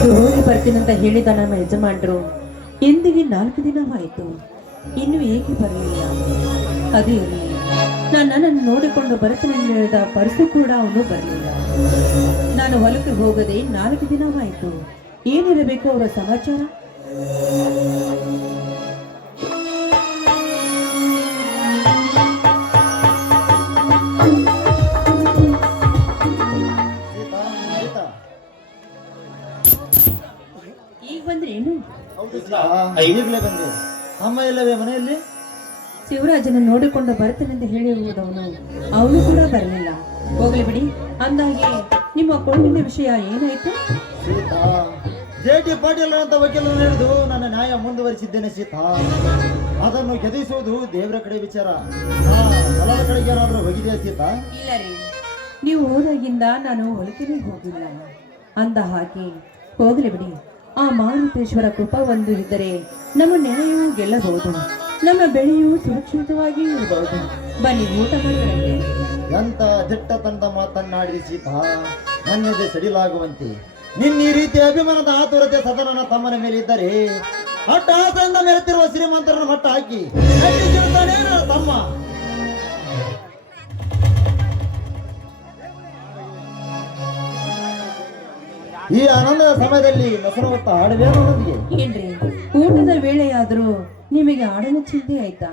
ಈಗ ಹೋಗಿ ಬರ್ತೀನಂತ ಹೇಳಿದ ನಮ್ಮ ಯಜಮಾನರು ಎಂದಿಗೆ 4 ದಿನವಾಯಿತು, ಇನ್ನು ಏಕೆ ಬರಲಿಲ್ಲ? ಅದೇ ಇರಲಿ, ನನ್ನನ್ನು ನೋಡಿಕೊಂಡು ಬರುತ್ತೇನೆ ಹೇಳಿದ ಪರ್ಸು ಕೂಡ ಅವನು ಬರಲಿಲ್ಲ. ನಾನು ಹೊಲಕ್ಕೆ ಹೋಗದೆ 4 ದಿನವಾಯಿತು. ಏನಿರಬೇಕು ಅವರ ಸಮಾಚಾರ? ಈಗ ಬಂದ್ರೆ ಏನು? ಈಗಲೇ ಬಂದೆ. ಅಮ್ಮ ಇಲ್ಲವೇ ಮನೆಯಲ್ಲಿ? ಶಿವರಾಜನ ನೋಡಿಕೊಂಡು ಬರ್ತೇನೆಂದು ಹೇಳಿರುವುದವನು ಅವನು ಕೂಡ ಬರಲಿಲ್ಲ. ಹೋಗ್ಲಿ ಬಿಡಿ. ಅಂದಾಗೆ ನಿಮ್ಮ ಕೊಂಡಿನ ವಿಷಯ ಏನಾಯ್ತು? ಸೀತಾ, ಜೆ.ಟಿ. ಪಾಟೀಲ್ ಅಂತ ವಕೀಲರನ್ನು ಹಿಡಿದು ನನ್ನ ನ್ಯಾಯ ಮುಂದುವರಿಸಿದ್ದೇನೆ ಸೀತಾ. ಅದನ್ನು ಗೆದಿಸುವುದು ದೇವರ ಕಡೆ ವಿಚಾರ. ಹೊಲದ ಕಡೆಗೆ ಏನಾದರೂ ಹೋಗಿದೆಯಾ ಸೀತಾ? ಇಲ್ಲ ರೀ, ನೀವು ಹೋದಾಗಿಂದ ನಾನು ಹೊಲಕ್ಕೆ ಹೋಗಿಲ್ಲ. ಅಂದ ಹಾಗೆ ಹೋಗ್ಲಿ ಬಿಡಿ. ಆ ಮಾರುತೇಶ್ವರ ಕೃಪಾ ಒಂದು ಇದ್ದರೆ ನಮ್ಮ ನೆನೆಯೂ ಗೆಲ್ಲಬಹುದು, ನಮ್ಮ ಬೆಳೆಯೂ ಸುರಕ್ಷಿತವಾಗಿ ಇರಬಹುದು. ಬನ್ನಿ, ಊಟ ಮಾಡಿದ್ರೆ. ಎಂತ ದಿಟ್ಟ ತಂದ ಮಾತನ್ನಾಡಿ ಸೀತಾ, ನನ್ನೆದೆ ಸಡಿಲಾಗುವಂತೆ. ನಿನ್ನ ಈ ರೀತಿಯ ಅಭಿಮಾನದ ಆತುರತೆ ಸದಾ ನನ್ನ ತಮ್ಮನ ಮೇಲೆ ಇದ್ದರೆ ಹಠಾಸೆಯಿಂದ ಮೆರೆತಿರುವ ಶ್ರೀಮಂತರನ್ನು ಮಟ್ಟ ಹಾಕಿ ಕಟ್ಟಿಸಿರುತ್ತಾನೆ ನನ್ನ ತಮ್ಮ. ಈ ಆನಂದದ ಸಮಯದಲ್ಲಿ ಮೊಸರು ಹೊತ್ತ ಹಾಡಬೇಕು ನನಗೆ. ಏನ್ರಿ, ಊಟದ ವೇಳೆಯಾದ್ರೂ ನಿಮಗೆ ಆಡಲು ಚಿಂತೆ ಆಯ್ತಾ?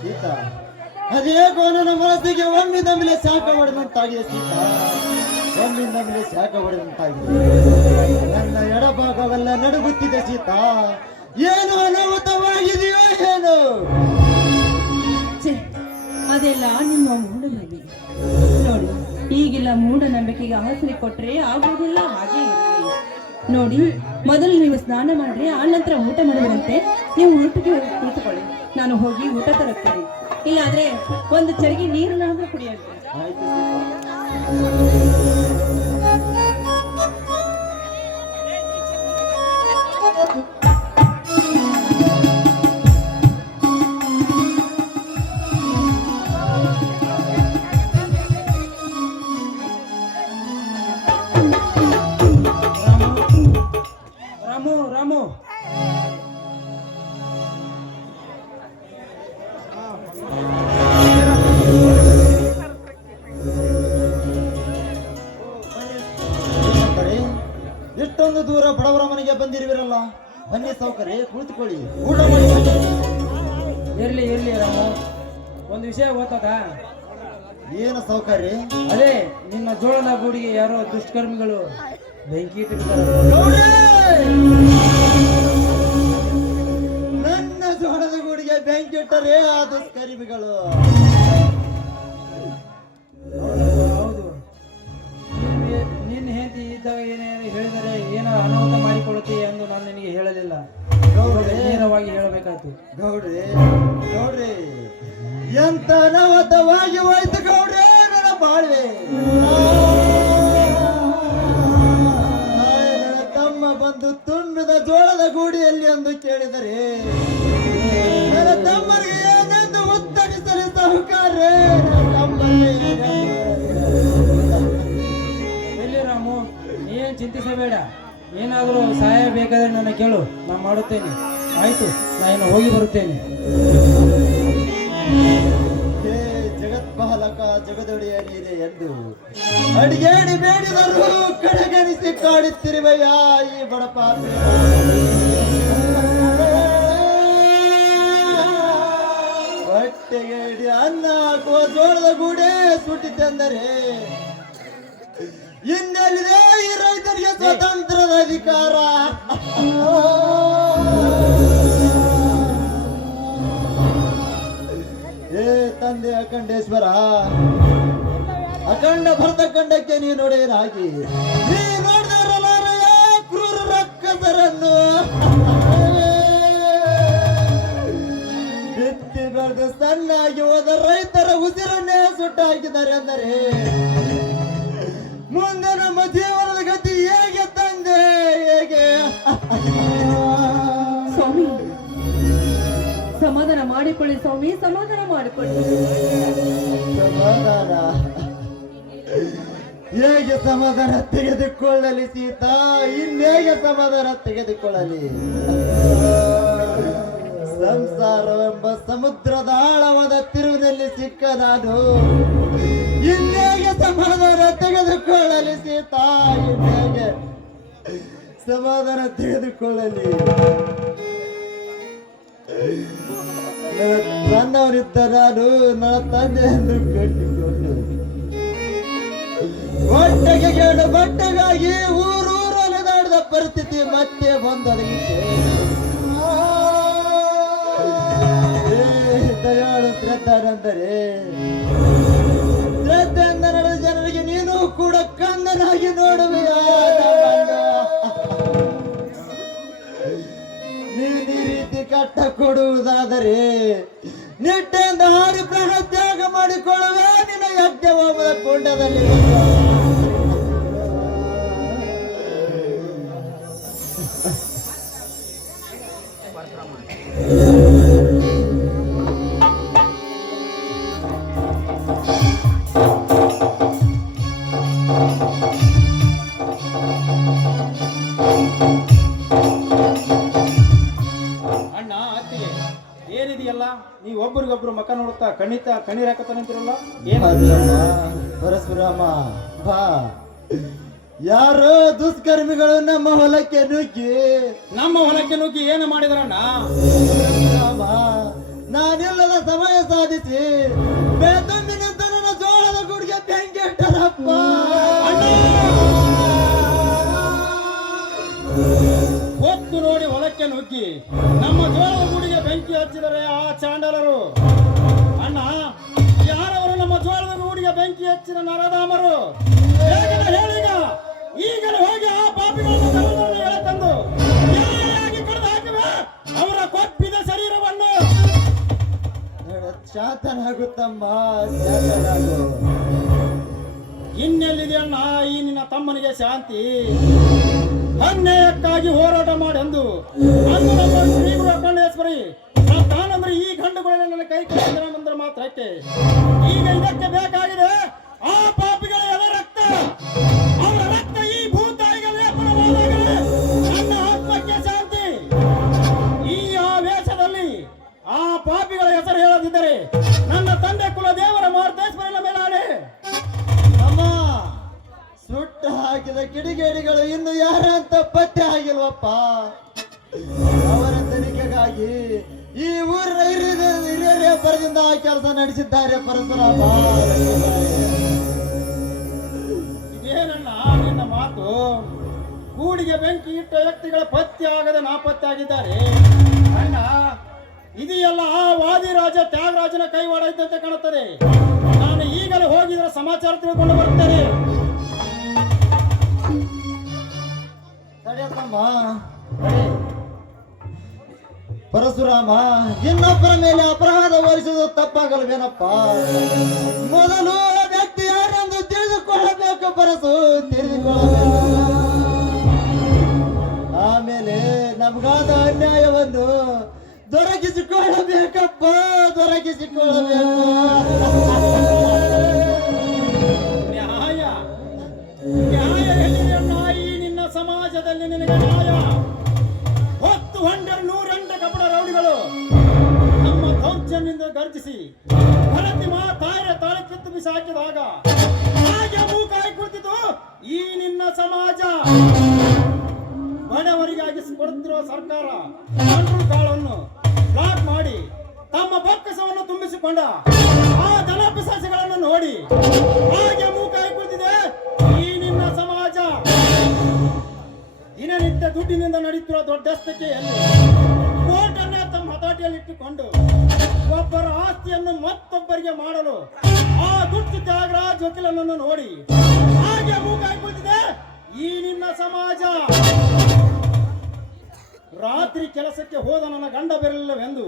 ಸೀತಾ ಅದೇ ನನ್ನ ಮನಸ್ಸಿಗೆ ಒಮ್ಮಿಂದ ಮೇಲೆ ಶಾಖ ಹೊಡೆದಂತಾಗಿದೆ ಸೀತಾ, ಒಮ್ಮಿಂದ ಮೇಲೆ ಶಾಖ ಹೊಡೆದಂತಾಗಿದೆ. ನನ್ನ ಎಡಭಾಗವೆಲ್ಲ ನಡುಗುತ್ತಿದೆ ಸೀತಾ, ಏನು ಅನಾಹುತವಾಗಿದೆಯೋ ಏನು? ಛೆ, ಅದೆಲ್ಲ ನಿಮ್ಮ ಮೂಢನಂಬಿಕೆ. ನೋಡಿ, ಈಗೆಲ್ಲ ಮೂಢನಂಬಿಕೆಗೆ ಆಸರೆ ಕೊಟ್ರೆ ಆಗೋದಿಲ್ಲ, ಹಾಗೆ ಇರಲಿ. ನೋಡಿ, ಮೊದಲು ನೀವು ಸ್ನಾನ ಮಾಡ್ರಿ, ಆ ನಂತರ ಊಟ ಮಾಡುವಂತೆ. ನೀವು ಊಟಕ್ಕೆ ಹೋಗಿ ಕೂತ್ಕೊಳ್ಳಿ, ನಾನು ಹೋಗಿ ಊಟ ತರುತ್ತೇನೆ. ಇಲ್ಲಾದ್ರೆ ಒಂದು ಚರಿಗೆ ನೀರನ್ನಾದ್ರೂ ಕುಡಿಯಕ್ಕೆ. ಆಯ್ತು ಸೀತಾ. ರಾಮು ರಾಮು ಇಷ್ಟೊಂದು ದೂರ ಬಡವರ ಮನೆಗೆ ಬಂದಿರುವಿರಲ್ಲ, ಬನ್ನಿ ಸೌಕರ್ಯ ಕುಳಿತುಕೊಳ್ಳಿ, ಊಟ ಮಾಡಿ. ಇರ್ಲಿ ಇರ್ಲಿ ರಾಮು, ಒಂದು ವಿಷಯ ಗೊತ್ತದ? ಏನು ಸೌಕರ್ಯ? ಅದೇ ನಿನ್ನ ಜೋಳದ ಗೂಡಿಗೆ ಯಾರೋ ದುಷ್ಕರ್ಮಿಗಳು ಬೆಂಕಿ ಇಟ್ಟಿರ್ತಾರೆ. ನನ್ನ ಜೋಳದ ಗೂಡಿಗೆ ಬೆಂಕಿ ಇಟ್ಟರೆ ಆ ದುಷ್ಕರ್ಮಿಗಳು? ಹೌದು, ನಿನ್ನ ಹೆಂಡತಿ ಇದ್ದಾಗ ಏನೇನು ಹೇಳಿದರೆ ಏನೋ ಅನಾಹುತ ಮಾಡಿಕೊಳ್ಳುತ್ತೆ ಎಂದು ನಾನು ನಿನಗೆ ಹೇಳಲಿಲ್ಲ. ನೇರವಾಗಿ ಹೇಳಬೇಕಾಯ್ತು. ಗೌಡ್ರಿ ಗೌಡ್ರಿ, ಎಂತ ಅನಾಹುತವಾಗಿ ಹೋಯ್ತು ಗೌಡ್ರೆ ನನ್ನ ಬಾಳ್ವೆ. ನನ್ನ ತಮ್ಮ ಬಂದು ತುಂಬಿದ ಜೋಳದ ಗೂಡಿಯಲ್ಲಿ ಎಂದು ಕೇಳಿದರೆ ನನ್ನ ತಮ್ಮನಿಗೆ ಏನೆಂದು ಉತ್ತರಿಸಲಿ ಸಾಹುಕಾರ್ರೆ? ಎಲ್ಲಿ ರಾಮು, ನೀನು ಚಿಂತಿಸಬೇಡ. ಏನಾದರೂ ಸಹಾಯ ಬೇಕಾದರೆ ನನ್ನ ಕೇಳು, ನಾನು ಮಾಡುತ್ತೇನೆ. ಆಯ್ತು, ನಾನು ಹೋಗಿ ಬರುತ್ತೇನೆ. ಹೇ ಜಗತ್ಪಾಲಕ ಜಗದೊಡೆಯ ನೀರೆ ಎಂದು ಅಡಿಗೇಡಿ ಬೇಡಿದರೂ ಕಡೆಗಣಿಸಿ ಕಾಡುತ್ತಿರುವೆಯ ಈ ಬಡಪಾಪಿ. ಹೊಟ್ಟೆಗೆ ಹಿಡಿ ಅನ್ನ ಹಾಕುವ ಜೋಳದ ಗೂಡೆ ಸುಟ್ಟಿತೆಂದರೆ ಇನ್ನೆಲ್ಲಿದೆ ಈ ರೈತರಿಗೆ ಸ್ವತಂತ್ರದ ಅಧಿಕಾರ? ಏ ತಂದೆ ಅಖಂಡೇಶ್ವರ, ಅಖಂಡ ಭರತಖಂಡಕ್ಕೆ ನೀ ನೋಡೇನಾಗಿ ನೀ ನೋಡಿದರಲಾರೆಯ ಕ್ರೂರ ರಕ್ಕಸರನ್ನು ಬಿತ್ತಿ ಬೆಳೆದು ಸಣ್ಣಾಗಿ ಹೋದ ರೈತರ ಉಸಿರನ್ನೇ ಸುಟ್ಟು ಹಾಕಿದ್ದಾರೆ ಅಂದರೆ ಮುಂದೆ ನಮ್ಮ ಜೀವನದ ಗತಿ ಹೇಗೆ ತಂದೆ, ಹೇಗೆ? ಸ್ವಾಮಿ, ಸಮಾಧಾನ ಮಾಡಿಕೊಳ್ಳಿ ಸ್ವಾಮಿ, ಸಮಾಧಾನ ಮಾಡಿಕೊಳ್ಳಿ. ಸಮಾಧಾನ ಹೇಗೆ ಸಮಾಧಾನ ತೆಗೆದುಕೊಳ್ಳಲಿ ಸೀತಾ? ಇನ್ನೇಗೆ ಸಮಾಧಾನ ತೆಗೆದುಕೊಳ್ಳಲಿ? ಸಂಸಾರವೆಂಬ ಸಮುದ್ರದ ಆಳವಾದ ತಿರುವಿನಲ್ಲಿ ಸಿಕ್ಕ ನಾನು ಇನ್ನೇಗೆ ಸಮಾಧಾನ ತೆಗೆದುಕೊಳ್ಳಲಿ ಸೀತಾ? ಇನ್ನೇಗೆ ಸಮಾಧಾನ ತೆಗೆದುಕೊಳ್ಳಲಿ? ನನ್ನವರಿದ್ದ ನಾನು ನನ್ನ ತಂದೆಯನ್ನು ಕಟ್ಟಿಕೊಂಡು ಬಟ್ಟೆಗಾಗಿ ಊರು ಅಲೆದಾಡಿದ ಪರಿಸ್ಥಿತಿ ಮತ್ತೆ ಬಂದೊದಗಿತೆ. ದಯಾಳು ಶ್ರದ್ಧಾನಂದರೆ, ಶ್ರದ್ಧೆಯಿಂದ ನಡೆದ ಜನರಿಗೆ ನೀನು ಕೂಡ ಕಂದನಾಗಿ ನೋಡುವೆಯ? ನೀನು ಈ ರೀತಿ ಕಟ್ಟ ಕೊಡುವುದಾದರೆ ನಿಟ್ಟೆಯಿಂದ ಹಾರಿ ಪ್ರಾಣ ತ್ಯಾಗ ಮಾಡಿಕೊಳ್ಳುವೆ ನಿನ್ನ ಯಜ್ಞ ಹೋಮದ ಕುಂಡದಲ್ಲಿ. ಅಣ್ಣ ಅತ್ತಿಗೆ ಏನಿದೆಯಲ್ಲ, ನೀವು ಒಬ್ಬರಿಗೊಬ್ರು ಮಕ್ಕ ನೋಡುತ್ತಾ ಕಣ್ಣೀರ್ ಹಾಕತ್ತ ನಿಂತಿರಲ್ಲ, ಏನು? ಪರಶುರಾಮ ಬಾ, ಯಾರೋ ದುಷ್ಕರ್ಮಿಗಳು ನಮ್ಮ ಹೊಲಕ್ಕೆ ನುಗ್ಗಿ ನಮ್ಮ ಹೊಲಕ್ಕೆ ನುಗ್ಗಿ ಏನು ಮಾಡಿದ್ರಣ್ಣ? ರಾಮ, ನಾನಿಲ್ಲದ ಸಮಯ ಸಾಧಿಸಿ ಬೇತಂಬಿನಿಂದ ನನ್ನ ಜೋಳದ ಗುಡಿಗೆ ಬೆಂಕಿ ಇಟ್ಟರಪ್ಪ. ಹೊತ್ತು ನೋಡಿ ಹೊಲಕ್ಕೆ ನುಗ್ಗಿ ನಮ್ಮ ಜೋಳದ ಗುಡಿಗೆ ಬೆಂಕಿ ಹಚ್ಚಿದರೆ ಆ ಚಾಂಡಲರು. ಅಣ್ಣ, ಯಾರವರು ನಮ್ಮ ಜೋಳದ ಗುಡಿಗೆ ಬೆಂಕಿ ಹಚ್ಚಿದ ನರದಾಮರು? ಹೇಳೀಗ, ಈಗಲೇ ಹೋಗಿ ಆ ಪಾಪಿಗಳನ್ನು ಎಳೆತಂದು ಎಳೆಯಾಗಿ ಕಡಿದು ಹಾಕಿವೆ ಅವರ ಕೊಪ್ಪಿದ ಶರೀರವನ್ನು. ಶಾಂತನಾಗುತ್ತಮ್ಮ, ಶಾಂತನಾಗು. ಇನ್ನೆಲ್ಲಿದೆ ಅಣ್ಣ ಈ ನಿನ್ನ ತಮ್ಮನಿಗೆ ಶಾಂತಿ? ಅನ್ಯಾಯಕ್ಕಾಗಿ ಹೋರಾಟ ಮಾಡೆಂದು ಅಂದು ನಮ್ಮ ಶ್ರೀ ಗುರು ಅಖಂಡೇಶ್ವರಿ ತಾನಂದ್ರೆ ಈ ಗಂಡುಗಳನ್ನ ನನ್ನ ಕೈ ಕೆಳಗಿದ್ರೆ ಮಾತ್ರಕ್ಕೆ. ಈಗ ಇದಕ್ಕೆ ಬೇಕಾಗಿದೆ ಆ ಪಾಪಿಗಳ ಎದ ರಕ್ತ. ಅವರ ರಕ್ತ ಈ ಭೂತಾಯಿಗೆ ಲೇಪನವಾದಾಗಲೇ ನನ್ನ ಆತ್ಮಕ್ಕೆ ಶಾಂತಿ. ಈ ಆವೇಶದಲ್ಲಿ ಆ ಪಾಪಿಗಳ ಹೆಸರು ಹೇಳದಿದ್ದರೆ ನನ್ನ ತಂದೆ ಕುಲ ದೇವರ ಮಾರ್ತೇಶ್ವರನ ಮೇಲಾಡೆ. ಅಮ್ಮ, ಸುಟ್ಟು ಹಾಕಿದ ಕಿಡಿಗೇಡಿಗಳು ಇನ್ನು ಯಾರಂತ ಪತ್ತೆ ಆಗಿಲ್ವಪ್ಪ. ಅವರ ತನಿಖೆಗಾಗಿ ಈ ಊರಿನ ಹಿರಿಯರೇ ಬರದಿಂದ ಆ ಕೆಲಸ ನಡೆಸಿದ್ದಾರೆ. ಪರಶುರಾಮ, ಇದೇನಣ್ಣ ನಿನ್ನ ಮಾತು? ಗೂಡಿಗೆ ಬೆಂಕಿ ಇಟ್ಟ ವ್ಯಕ್ತಿಗಳ ಪತ್ತೆ ಆಗದೆ ನಾಪತ್ತೆ ಆಗಿದ್ದಾರೆ. ಅಣ್ಣ, ಇದೆಯಲ್ಲ ಆ ವಾದಿರಾಜ ತ್ಯಾಗರಾಜನ ಕೈವಾಡ ಇದ್ದಂತೆ ಕಾಣುತ್ತದೆ. ನಾನು ಈಗಲೇ ಹೋಗಿದ್ರೆ ಸಮಾಚಾರ ತಿಳ್ಕೊಂಡು ಬರ್ತೇನೆ. ತಡೆಯತ್ತಮ್ಮ, ತಡೆ. ಪರಶುರಾಮ, ಇನ್ನೊಬ್ಬರ ಮೇಲೆ ಅಪರಾಧ ಹೊರಿಸುವುದು ತಪ್ಪಾಗಲ್ವೇನಪ್ಪ? ಮೊದಲು ಆ ವ್ಯಕ್ತಿ ಯಾರೆಂದು ತಿಳಿದುಕೊಳ್ಳಬೇಕು ಪರಸು, ತಿಳಿದುಕೊಳ್ಳಬೇಕು. ಆಮೇಲೆ ನಮಗಾದ ಅನ್ಯಾಯವನ್ನು ದೊರಕಿಸಿಕೊಳ್ಳಬೇಕಪ್ಪ, ದೊರಕಿಸಿಕೊಳ್ಳಬೇಕು. ನ್ಯಾಯ ನ್ಯಾಯ ಎಲ್ಲಿದೆಯಣ್ಣ ಈ ನಿನ್ನ ಸಮಾಜದಲ್ಲಿ? ನಿನಗೆ ನ್ಯಾಯ? ಹೊತ್ತು ಹೊಂಡರು 108 ಕಪಡ ರೌಡಿಗಳು ನಮ್ಮ ದೌರ್ಜನ್ಯದಿಂದ ಗರ್ಜಿಸಿ ಭರತಿ ಮಾ ತಾಯಿಯ ತಾಳೆ ಕಿತ್ತು ಬಿಸಾಕಿದಾಗ ಹಾಗೆ ಮೂಕಾಯಿ ಕುಳಿತಿತು ಈ ನಿನ್ನ ಸಮಾಜ. ಬಡವರಿಗಾಗಿ ಕೊಡುತ್ತಿರುವ ಸರ್ಕಾರ ಕಂಟ್ರೋಲ್ ಕಾಳನ್ನು ಬ್ಲಾಕ್ ಮಾಡಿ ತಮ್ಮ ಬೊಕ್ಕಸವನ್ನು ತುಂಬಿಸಿಕೊಂಡ ಆ ದನ ಪಿಶಾಚಿಗಳನ್ನು ನೋಡಿ ಹಾಗೆ ಮೂಕಾಯಿ ಕುಳಿತಿದೆ ಈ ನಿನ್ನ ಸಮಾಜ. ದಿನನಿತ್ಯ ದುಡ್ಡಿನಿಂದ ನಡೆಯುತ್ತಿರುವ ದೊಡ್ಡಸ್ತಿಕೆಯಲ್ಲಿ ಕೋರ್ಟನ್ನೇ ತಮ್ಮ ಹತಾಟೆಯಲ್ಲಿಟ್ಟುಕೊಂಡು ಒಬ್ಬರ ಆಸ್ತಿಯನ್ನು ಮತ್ತೊಬ್ಬರಿಗೆ ಮಾಡಲು ಆ ದುಡ್ಡು ತ್ಯಾಗರಾಜ್ ವಕೀಲನನ್ನು ನೋಡಿ ಹಾಗೆ ಮೂಕಾಯಿ ಕುಳಿತಿದೆ ಈ ನಿನ್ನ ಸಮಾಜ. ರಾತ್ರಿ ಕೆಲಸಕ್ಕೆ ಹೋದ ನನ್ನ ಗಂಡ ಬರಲಿಲ್ಲವೆಂದು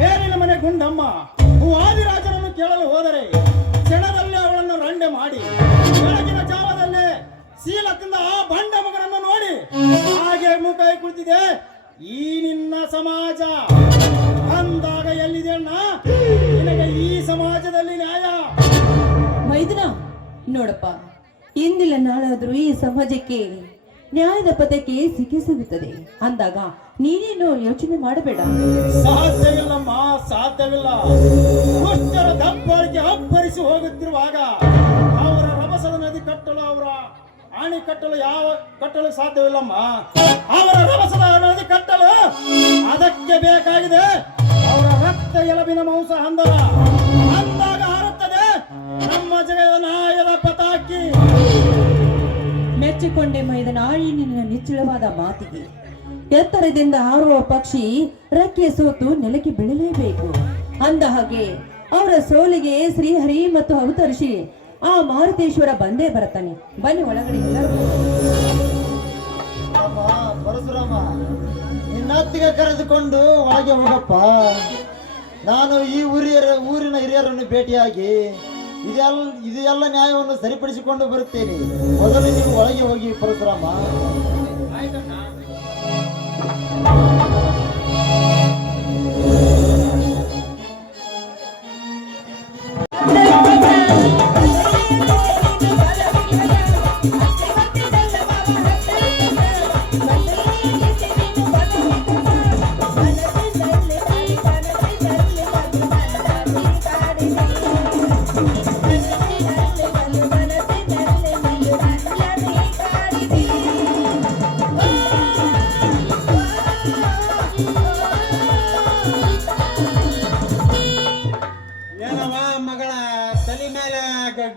ಮೇಲಿನ ಮನೆ ಗುಂಡಮ್ಮ ವಾದಿರಾಜನನ್ನು ಕೇಳಲು ಹೋದರೆ ಕ್ಷಣದಲ್ಲೇ ಅವಳನ್ನು ರಂಡೆ ಮಾಡಿ ಬೆಳಗಿನ ಜಾವದಲ್ಲೇ ಶೀಲದಿಂದ ಆ ಬಂಡ ಮಗನನ್ನು ನೋಡಿ ಹಾಗೆ ಮುಖೈ ಕುಳಿತಿದೆ ಈ ನಿನ್ನ ಸಮಾಜ. ಅಂದಾಗ ಎಲ್ಲಿದೆ ಅಣ್ಣ ನಿನಗೆ ಈ ಸಮಾಜದಲ್ಲಿ ನ್ಯಾಯ? ಮೈದುನ, ನೋಡಪ್ಪ, ಇಂದಿಲ್ಲ ನಾಳಾದ್ರೂ ಈ ಸಮಾಜಕ್ಕೆ ನ್ಯಾಯದ ಪದಕ್ಕೆ ಸಿಗುತ್ತದೆ ಅಂದಾಗ ನೀನೇನು ಯೋಚನೆ ಮಾಡಬೇಡ. ಸಾಧ್ಯವಿಲ್ಲಮ್ಮ, ಸಾಧ್ಯವಿಲ್ಲ. ದುಷ್ಟರ ದಬ್ಬಾಳಿಕೆ ಅಬ್ಬರಿಸಿ ಹೋಗುತ್ತಿರುವಾಗ ಅವರ ರಭಸದ ನದಿ ಕಟ್ಟಲು, ಅವರ ಆಣಿ ಕಟ್ಟಲು ಯಾವ ಕಟ್ಟಲು ಸಾಧ್ಯವಿಲ್ಲಮ್ಮ. ಅವರ ರಭಸದ ನದಿ ಕಟ್ಟಲು ಅದಕ್ಕೆ ಬೇಕಾಗಿದೆ ಅವರ ರಕ್ತ ಎಲಬಿನ ಮಾಂಸ ಹಂದರ. ಅಂದಾಗ ಹಾರುತ್ತದೆ ನಮ್ಮ ಜಗದ ನ್ಯಾಯದ ಪತಾಕಿ. ಮೆಚ್ಚಿಕೊಂಡೆ ಮೈದನ ಈ ನಿನ್ನ ನಿಚ್ಚಳವಾದ ಮಾತಿಗೆ. ಎತ್ತರದಿಂದ ಹಾರುವ ಪಕ್ಷಿ ರೆಕ್ಕೆ ಸೋತು ನೆಲಕ್ಕೆ ಬೀಳಲೇಬೇಕು ಅಂದ ಹಾಗೆ ಅವರ ಸೋಲಿಗೆ ಶ್ರೀಹರಿ ಮತ್ತು ಅವತರಿಸಿ ಆ ಮಾರುತೇಶ್ವರ ಬಂದೇ ಬರುತ್ತಾನೆ. ಬನ್ನಿ ಒಳಗಡೆ ಎಲ್ಲರೂ. ಪರಶುರಾಮ, ನಿನ್ನ ಅತ್ತಿಗೆ ಕರೆದುಕೊಂಡು ಒಳಗೆ ಹೋಗಪ್ಪ. ನಾನು ಈ ಊರಿನ ಹಿರಿಯರನ್ನು ಭೇಟಿಯಾಗಿ ಇದೆಲ್ಲ ನ್ಯಾಯವನ್ನು ಸರಿಪಡಿಸಿಕೊಂಡು ಬರುತ್ತೇನೆ. ಮೊದಲು ನೀವು ಒಳಗೆ ಹೋಗಿ ಪರಶುರಾಮ.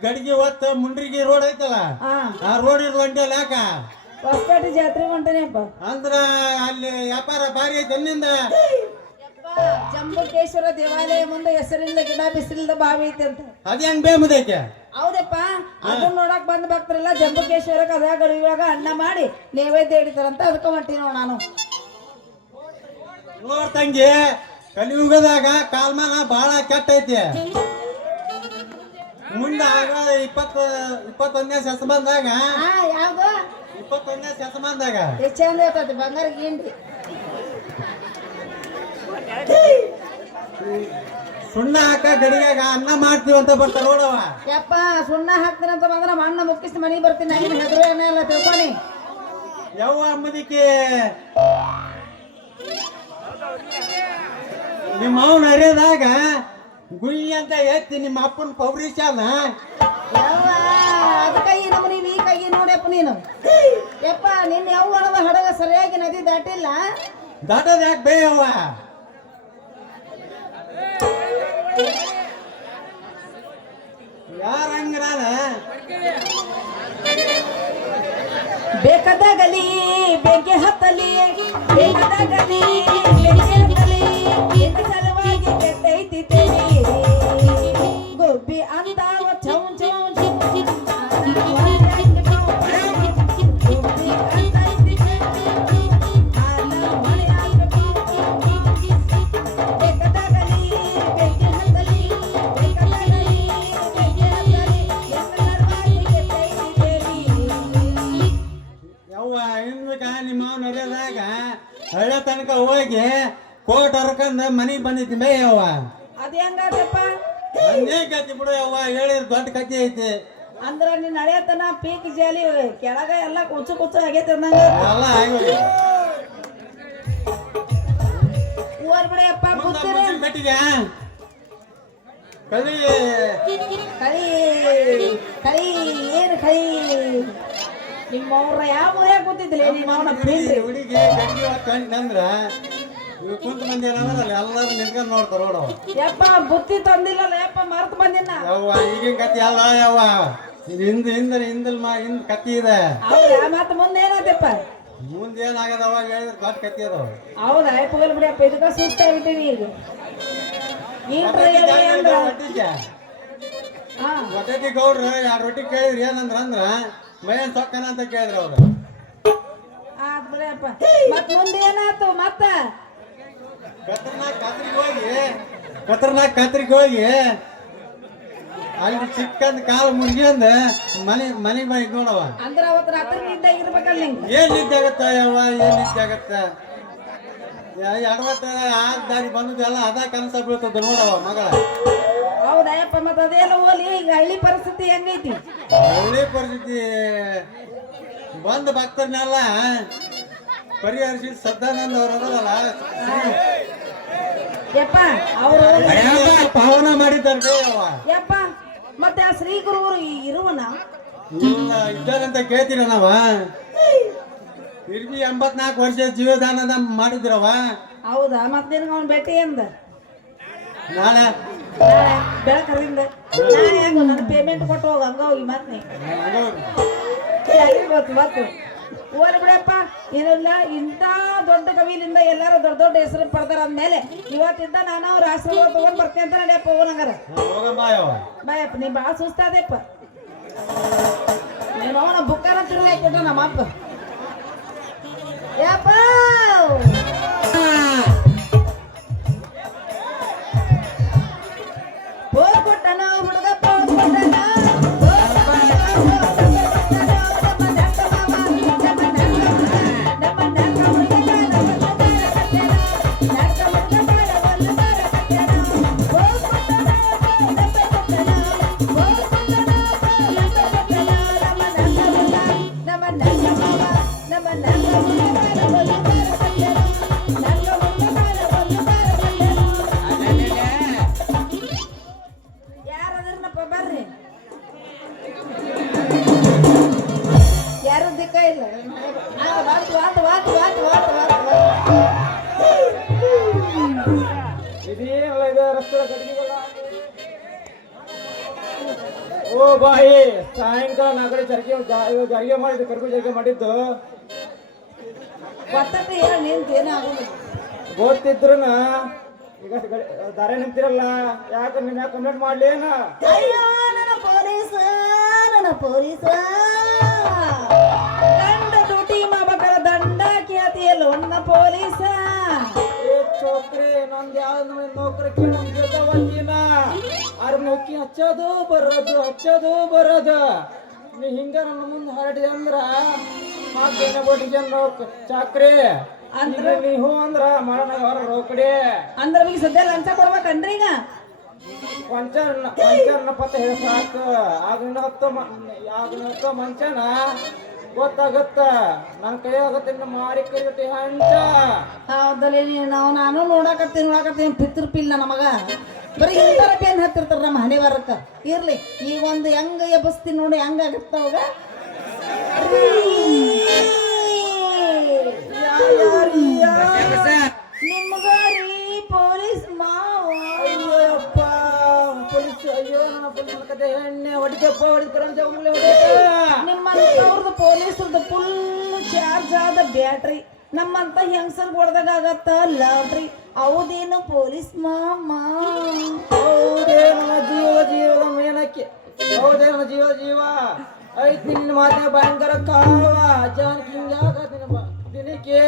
ಗಡಿಗೆ ಹೊತ್ತ ಮುಂಡ್ರಿಗಿ ರೋಡ್ ಐತಲ್ಲ ಹಾ ಆ ರೋಡ್ ಇರೋದು ಹೊಂಟಲ್ಲ ಯಾಕ ಹೊಸಪೇಟೆ ಜಾತ್ರೆ ಹೊಂಟೇನೆಪ್ಪ. ಅಂದ್ರ ಅಲ್ಲಿ ವ್ಯಾಪಾರ ಭಾರಿ ಐತೆ ಅಲ್ಲಿಂದ ಜಂಬುಕೇಶ್ವರ ದೇವಾಲಯ ಮುಂದೆ ಹೆಸರಿಲ್ಲ ಗಿಡ ಬಿಸಿಲಿಲ್ಲ ಬಾವಿ ಐತಿ ಅಂತ. ಅದ್ ಹೆಂಗ್ ಬೇಮದೈತೆ ಹೌದಪ್ಪ, ಅದನ್ನ ನೋಡಕ್ ಬಂದ್ ಭಕ್ತರೆಲ್ಲ ಜಂಬುಕೇಶ್ವರಕ್ಕೆ ಅದಾಗ ಇವಾಗ ಅನ್ನ ಮಾಡಿ ನೈವೇದ್ಯ ಹಿಡಿತಾರಂತ ಅದಕ್ಕೆ ಹೊಂಟಿ ನೋಡ್ ನಾನು. ನೋಡ್ತಂಗಿ ಕಲಿಯುಗದಾಗ ಕಾಲ್ಮಾನ ಬಹಳ ಕೆಟ್ಟ ಐತಿ. ಮುಂದ ಆಗ 21ನೇ ಶತಮಾನದಾಗ ಯಾವ್ದು 21ನೇ ಶತಮಾನದಾಗ ಎಷ್ಟು ಚಂದ ಇರ್ತೈತಿ ಬಂಗಾರ ಗಿಂಡಿ. ಸುಣ್ಣ ಹಾಕ ಗಡಿಯಾಗ ಅನ್ನ ಮಾಡ್ತೀವಿ ಅಂತ ಬರ್ತಾರ ನೋಡವ. ಯಪ್ಪ ಸುಣ್ಣ ಹಾಕ್ತೀನಿ ಅಂತ ಬಂದ್ರ ಮಣ್ಣ ಮುಕ್ಕಿಸಿ ಮನೆಗೆ ಬರ್ತೀನಿ. ಏನು ಹೆದರು ಏನೆಲ್ಲ ತಿಳ್ಕೊನಿ. ಯಾವ ಅಮ್ಮದಿಕ್ಕೆ ನಿಮ್ಮ ಅವನ ಹರಿಯದಾಗ ಗುಯಿ ಅಂತ ಎತ್ತಿ ನಿಮ್ಮ ಅಪ್ಪನ ಪೌರಿಶಾಲ ಯವ್ವ ಅದ ಕೈ ನಮ್ಮನಿ ಈ ಕೈ ನೋಡ್ಯಪ್ಪ ನೀನು. ಯಪ್ಪ ನಿನ್ನ ಯಾವ ಒಳದ ಹಡಗ ಸರಿಯಾಗಿ ನದಿ ದಾಟಿಲ್ಲ. ದಾಟದ ಯಾಕೆ ಬೇಯವ್ವ ಯಾರಂಗ ನಾನ ಬೇಕಾದಾಗಲಿ ಬೆಂಕಿ ಹತ್ತಲಿ ಬೇಕಾದಾಗಲಿ ಬೆಂಕಿ ಹತ್ತಲಿ ಇಂದ ಸಲುವಾಗಿ ಕೆಟ್ಟೈತಿ ತೇಲಿ ಗೊಬ್ಬಿ ಅಂತಾವ ಚೌ ಚೌ ನಿಮ್ಮ ಅವನ ಹರಿಯದಾಗ ಹಳ್ಳ ತನಕ ಹೋಗಿ ಕೋಟ್ ಹರ್ಕಂದ ಮನಿಗ್ ಬಂದಿತ್ತು ಮೇಯವ್ವ. ಅದ ಹೆಂಗಾದಪ್ಪ ಅಂದೇ ಕತ್ತಿ ಬಿಡು ಯವ್ವ, ಹೇಳಿರ್ ದೊಡ್ಡ ಕತ್ತಿ ಐತಿ. ಅಂದ್ರ ನಿನ್ನ ಹಳೆಯತನ ಪೀಕ್ ಜಾಲಿ ಕೆಳಗ ಎಲ್ಲ ಕುಚ್ಚು ಕುಚ್ಚು ಆಗೈತಿ ಅಂದಂಗ ಎಲ್ಲ ಆಗೋದು ಊರ್ ಬಿಡಪ್ಪ ಕೂತೀರಿ ಕಟ್ಟಿಗೆ ಕಲಿ ಕಳಿ ಕಳಿ ಏನು ಕಳಿ ನಿಮ್ಮವ್ರ ಯಾವ ಊರಾಗ ಕೂತಿದ್ಲಿ ನಿಮ್ಮ ಅವನ ಪ್ರೀತಿ ಹುಡುಗಿ ಗಡ್ಗಿ ಕಂಡ್ರ ಇವ್ ಕುಂತ ಮಂದಿ ಏನಂದ್ರ ಎಲ್ಲರೂ ನಿಂತ್ಕೊಂಡ್ ನೋಡ್ತಾರ ನೋಡವ. ಯಪ್ಪ ಬುತ್ತಿ ತಂದಿಲ್ಲಲ್ಲ ಯಪ್ಪ ಮರ್ತ್ ಬಂದಿನ ಯವ್ವ ಈಗಿನ ಕತ್ತಿ ಅಲ್ಲ ಯವ್ವ, ಇದು ಹಿಂದ್ ಕತ್ತಿ ಇದೆ. ಹೌದಾ ಮತ್ತ ಮುಂದೆ ಏನಾದಪ್ಪ ಮುಂದೆ ಏನಾಗದ ಅವಾಗ ಹೇಳಿದ್ರೆ ದೊಡ್ಡ ಕತ್ತಿ ಅದಾವ. ಹೌದಾ ಯಪ್ಪ ಹೋಗ್ಲಿ ಬಿಡಪ್ಪ ಇದಕ್ಕ ಸುಸ್ತಾಗ್ಬಿಟ್ಟಿವಿ ಈಗ ಅಂದ್ರ ಹಾ ಒಟ್ಟಟಿ ಗೌಡ್ರ 2 ರೊಟ್ಟಿ ಕೇಳಿದ್ರಿ ಏನಂದ್ರ ಮೈಯನ್ ಸೊಕ್ಕನ ಅಂತ ಕೇಳಿದ್ರು ಅವ್ರು. ಆತ್ ಬಿಡಪ್ಪ ಮತ್ ಮುಂದೆ ಏನಾಯ್ತು ಮತ್ತ ಕತ್ರನಾಕ್ ಕತ್ರಿಗೆ ಹೋಗಿ ಅಲ್ಲಿ ಚಿಕ್ಕಂದ ಕಾಲು ಮುರ್ಗಿಂದ ಮನೆ ಬೈಕ್ ನೋಡವ. ಅಂದ್ರ ಅವತ್ ರಾತ್ರಿ ನಿದ್ದಾಗ ಇರ್ಬೇಕಲ್ಲ ನಿಂಗೆ ಏನ್ ನಿದ್ದೆ ಆಗತ್ತ ಯವ್ವ, ಏನ್ ನಿದ್ದೆ ಆಗತ್ತ ಎಡವಟ್ಟ ಆ ದಾರಿ ಬಂದದೆಲ್ಲ ಅದ ಕನಸ ಬೀಳ್ತದ ನೋಡವ ಮಗಳ. ಹೌದಾ ಮತ್ತ ಅದೆಲ್ಲ ಹೋಲಿ ಈಗ ಹಳ್ಳಿ ಪರಿಸ್ಥಿತಿ ಹೆಂಗೈತಿ? ಹಳ್ಳಿ ಪರಿಸ್ಥಿತಿ ಬಂದ ಭಕ್ತರನ್ನೆಲ್ಲ ಪರಿಹರಿಸಿ ಸದ್ದಾನಂದ ಅವ್ರ ಅದಲ್ಲ ಯಪ್ಪ ಅವರು ಪಾವನ ಮಾಡಿದ್ದಾರೆ ಯಪ್ಪ ಮತ್ತೆ ಆ ಶ್ರೀ ಗುರುವರು ಇರುವನ ಇದ್ದಾರಂತ ಕೇಳ್ತೀರ ನಾವ. ಇರ್ಬಿ 84 ವರ್ಷ ಜೀವದಾನದ ಮಾಡಿದ್ರವ. ಹೌದಾ ಮತ್ತೆ ನಿನ್ಗ ಅವ್ನ ಭೇಟಿ ಎಂದ ನಾಳೆ ಬೆಳಕರಿಂದ ನಾಳೆ ಹೆಂಗ ನನ್ನ ಪೇಮೆಂಟ್ ಕೊಟ್ಟು ಹೋಗ ಹಂಗ ಹೋಗಿ ಮತ್ತೆ ಗೊತ್ತು ಗೊತ್ತು ಓರ್ ಬಿಡಪ್ಪ ಏನಿಲ್ಲ ಇಂಥ ದೊಡ್ಡ ಕವಿಲಿಂದ ಎಲ್ಲಾರು ದೊಡ್ಡ ದೊಡ್ಡ ಹೆಸರು ಪಡ್ತಾರ ಅಂದ್ಮೇಲೆ ಇವತ್ತಿಂದ ನಾನು ಅವ್ರ ಆಶೀರ್ವಾದ ತಗೊಂಡ್ ಬರ್ತೇನೆ ಅಂತ ನಡಿಯಪ್ಪ ಹೋಗಂಗಾರ ಬಾಯಪ್ಪ ನೀ ಭಾಳ ಸುಸ್ತಾದೆಪ್ಪ. ನೀನು ಅವನ ಬುಕ್ಕಾರ ತಿರುಗಿ ಹಾಕ್ಬಿಟ್ಟ ನಮ್ಮ ಅಪ್ಪ ಯಪ್ಪ ಹೋಗ್ಬಿಟ್ಟನ ಹುಡುಗಪ್ಪ ಹೋಗ್ಬಿಟ್ಟನ ಯಾರದ್ರನಪ್ಪ ಬರ್ರಿ ಯಾರು ದಿಕ್ಕ ಇಲ್ಲ ಓ ಬಾಯಿ ಸಾಯಂಕಾಲ ನಾ ಕಡೆ ಜರಿಗೆ ಮಾಡಿದ್ದು ಕರ್ಗು ಜರಿಗೆ ಮಾಡಿದ್ದು ಗೊತ್ತೈತಿ ಹೇಳ ನಿಂತೇನು ಆಗೋದು ಗೊತ್ತಿದ್ರುನ ಈಗ ದಾರೆ ನಿಂತಿರಲ್ಲ ಯಾಕೆ ನೀನ್ ಯಾಕೆ ಕಂಪ್ಲೇಂಟ್ ಮಾಡ್ಲೇನ ಅಯ್ಯೋ ನನ್ನ ಪೊಲೀಸ ಗಂಡ ಡ್ಯೂಟಿ ಮಾಡ್ಬೇಕಾರ ದಂಡ ಕೇಳ್ತಿಯಲ್ಲ ಒನ್ನ ಪೊಲೀಸ ಏ ಚೋಕ್ರಿ ನಂದು ಯಾವ್ದು ನೌಕರಿ ಕೇಳಿನ ಅವ್ರ ನೌಕಿ ಹಚ್ಚೋದು ಬರೋದು ನೀ ಹಿಂಗ ನನ್ನ ಮುಂದೆ ಹರಡಿ ಅಂದ್ರ ಹಾಕೇನ ಬಡ್ಡಿಗೆ ಚಾಕ್ರಿ ಅಂದ್ರೆ ನೀ ಹೂ ಅಂದ್ರ ಮಾಡೋಣ ಅವ್ರ ರೌಕಡಿ ಅಂದ್ರ ನಿಮಗೆ ಸದ್ಯ ಲಂಚ ಕೊಡ್ಬೇಕನ್ರಿ ಈಗ ಪಂಚರ್ನ ಪತ್ತ ಹೇಳ ಸಾಕು ಆಗಿನ ಹತ್ತ ಮಂಚನ ಗೊತ್ತಾಗತ್ತ ನನ್ ಕೈ ಆಗತ್ತೆ ಮಾರಿ ಕೈ ಹಂಚ ಹೌದಲ್ಲಿ ನಾನು ನೋಡಾಕತ್ತೀನಿ ಪಿತೃಪಿಲ್ಲ ನಮಗ ಬರೀ ಇಂತರ ಪೇನ್ ಹತ್ತಿರ್ತಾರ ನಮ್ಮ ಹಣೆ ಬರಕ್ಕ ಇರ್ಲಿ ಈಗ ಒಂದು ಹೆಂಗ ಎಬ್ಬಸ್ತೀನಿ ನೋಡಿ ಹೆಂಗ ಆಗತ್ತವಾಗ ನಿಮ್ಗ ರೀ ಪೊಲೀಸ್ ಮಾವ ಅಯ್ಯಪ್ಪ ಪೊಲೀಸ್ ಅಯ್ಯೋ ನನ್ನ ಪೊಲೀಸ್ ಕತೆ ಎಣ್ಣೆ ಹೊಡಿತಪ್ಪ ಹೊಡಿತಾರ ಉಂಗ್ಲೆ ನಿಮ್ಮಂತವ್ರದ್ದು ಪೊಲೀಸ್ರದ್ದು ಫುಲ್ ಚಾರ್ಜ್ ಆದ ಬ್ಯಾಟ್ರಿ ನಮ್ಮಂತ ಹೆಂಗಸರ್ ಹೊಡೆದಾಗ ಆಗತ್ತ ಲಾಟ್ರಿ ಹೌದೇನು ಪೊಲೀಸ್ ಮಾಮ ಹೌದೇ ನನ್ನ ಜೀವದ ಮೇನಕ್ಕೆ ಹೌದೇ ನನ್ನ ಜೀವ ಐತ್ ನಿನ್ನ ಮಾತೆ ಭಯಂಕರ ಕಾವ ಜಾನ್ ಹಿಂಗ ದಿನಕ್ಕೆ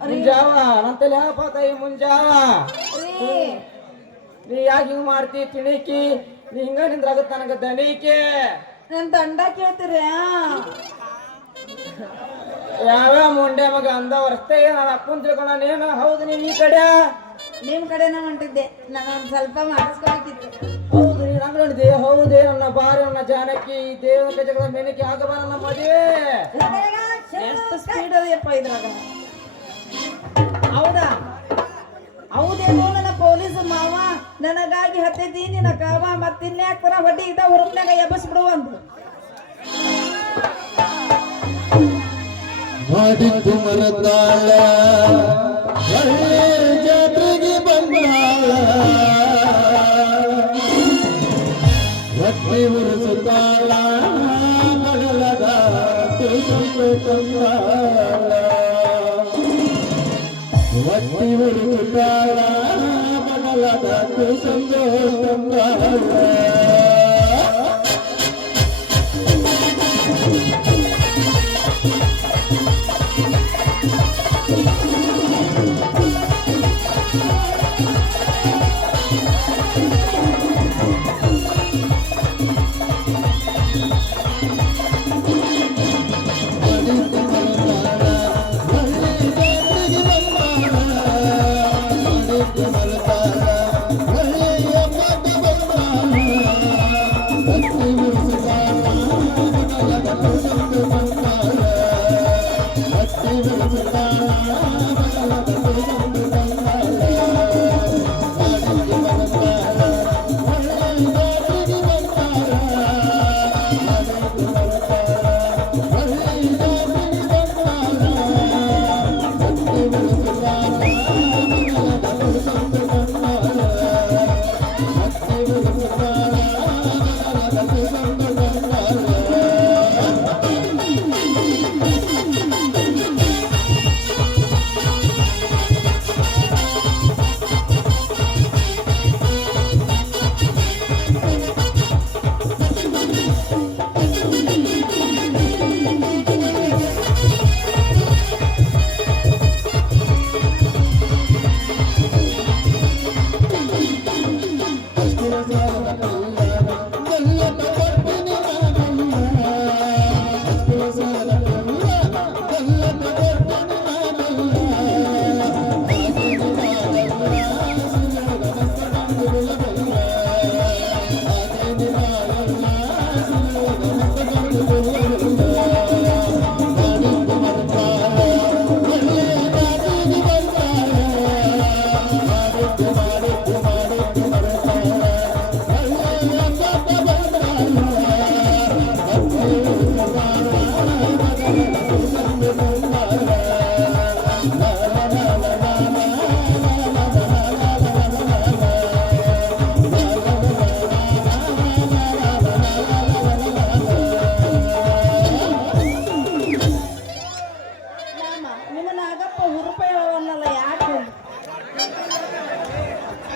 ಮುಂಜಾವ ನನ್ನ ತಲೆ ಹಾಪಾತಾಯಿ ಮುಂಜಾವ ನೀ ಯಾಕೆ ಹಿಂಗ್ ಮಾಡ್ತಿ ತಿಣಿಕಿ ನೀ ಹಿಂಗ ನಿಂದ್ರಾಗತ್ತ ನನಗ ದನಿಕೆ ನನ್ ದಂಡ ಕೇಳ್ತೀರ ಯಾವ್ಯಾವ ಮುಂಡೆ ಮಗ ಅಂದ ರಸ್ತೆ ನಾನು ಅಪ್ಪನ್ ತಿಳ್ಕೊಂಡೇನ ಹೌದು ನೀನ್ ಈ ಕಡೆ ನಿಮ್ ಕಡೆನ ಹೊಂಟಿದ್ದೆ ನಾನು ಒಂದ್ ಸ್ವಲ್ಪ ಮಾಡಿಸ್ಕೊಳಕಿತ್ತು ಹೌದು ನೀನ್ ಅಂಗಡಿದೆ ಹೌದೇ ನನ್ನ ಬಾರಿ ನನ್ನ ಜಾನಕಿ ದೇವನ ಕಜಗಳ ಮೇನಕ್ಕೆ ಆಗಬ ನನ್ನ ಮದುವೆ ಎಷ್ಟು ಸ್ಪೀಡ್ ಅದಪ್ಪ ಇದ್ರಾಗ ಹೌದಾ ಹೌದೇನೋ ನನ್ನ ಪೊಲೀಸ್ ಮಾವ ನನಗಾಗಿ ಹತ್ತೈತಿ ನಿನ್ನ ಕಾವ ಮತ್ತಿನ್ಯಾಕ್ತರ ಹೊಡ್ಡಿ ಇದ್ದ ಹುರುಪ್ನಾಗ ಎಬ್ಬಸ್ಬಿಡು ಒಂದು ಮಾಡಿದ್ದು ಮರದಾಳ ಒಳ್ಳೆ ಜಾತ್ರೆಗೆ ಬಂದಾಳ ಹೊಟ್ಟೆ ಉರಿಸುತ್ತಾಳ ಮಗಳದ ತಂದಾಳ ಹೊಟ್ಟೆ ಉರಿಸುತ್ತಾಳ ಮಗಳದ ತಂದಾಳ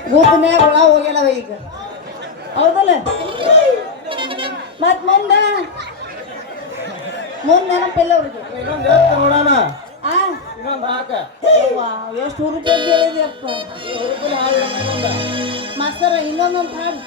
ಗೂತನ್ಯಾಗ ಒಳ ಹೋಗ್ಯಾನವ ಈಗ ಹೌದಲ್ಲ ಮತ್ ಮುಂದ ನೆನಪಿಲ್ಲ ಅವ್ರಿಗೆ ಇನ್ನೊಂದು ಎತ್ತು ನೋಡೋಣ ಆ ಇನ್ನೊಂದು ಹಾಕ ಎಷ್ಟು ರೂಪಾಯಿ ಹೇಳಿದ್ಯಪ್ಪ ಮಾಸ್ತರ ಇನ್ನೊಂದೊಂದು ಹಾಡು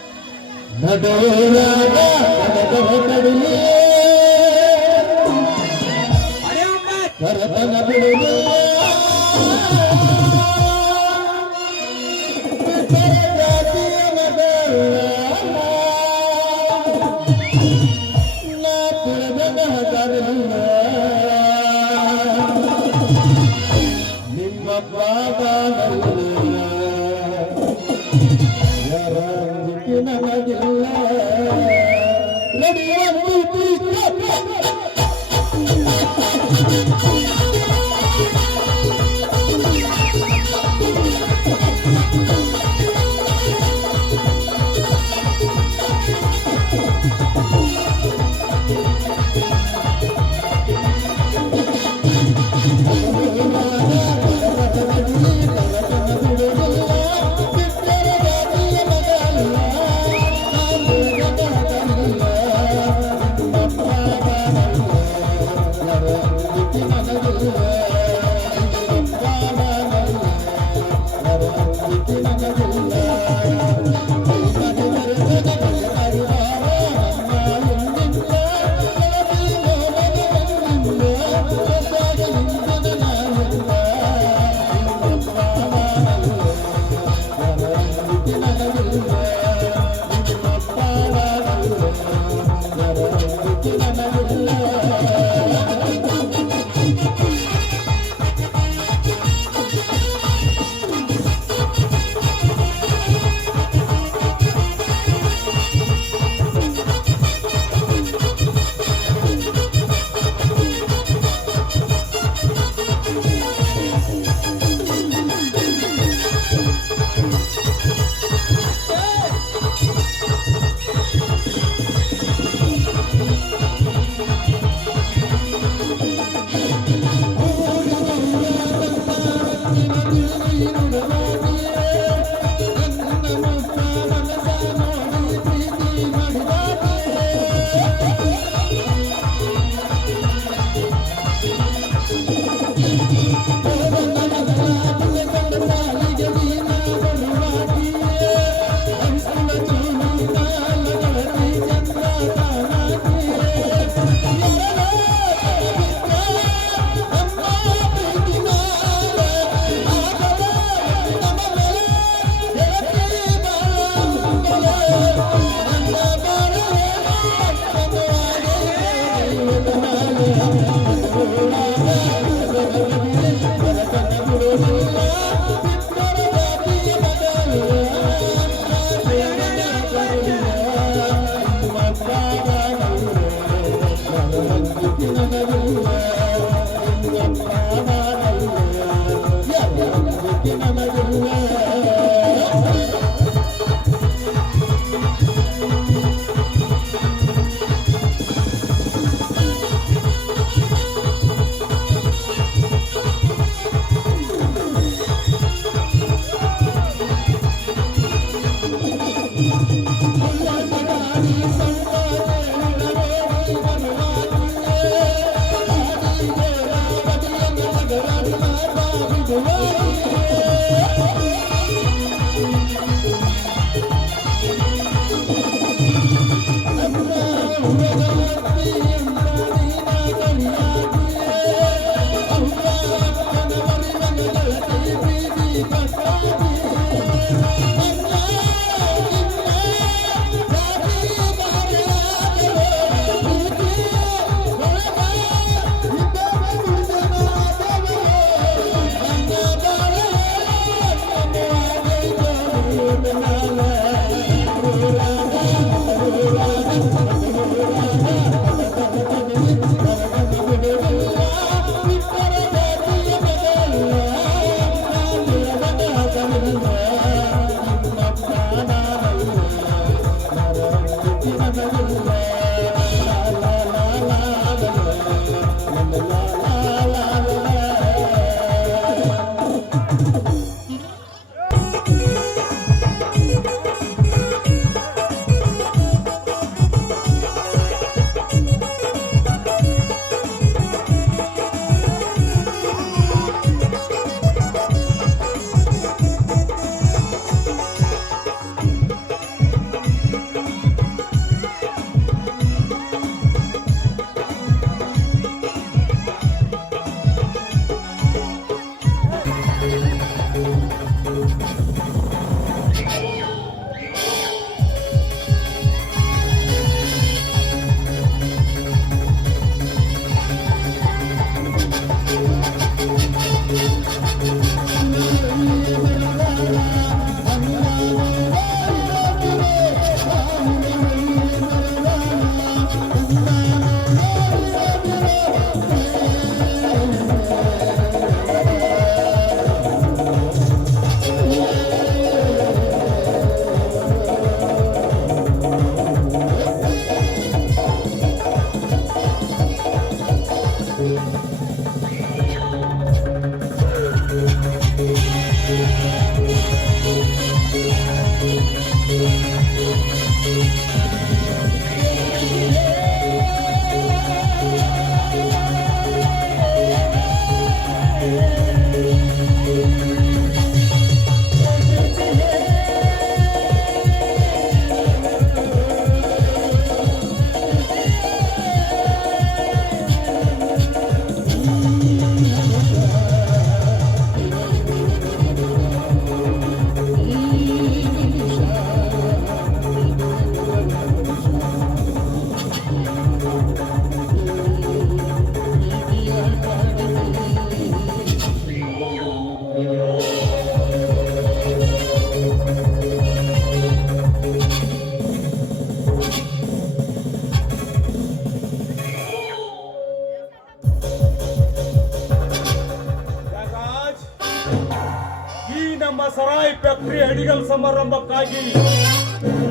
ಚಕ್ರಿ ಅಡಿಗಲ್ ಸಮಾರಂಭಕ್ಕಾಗಿ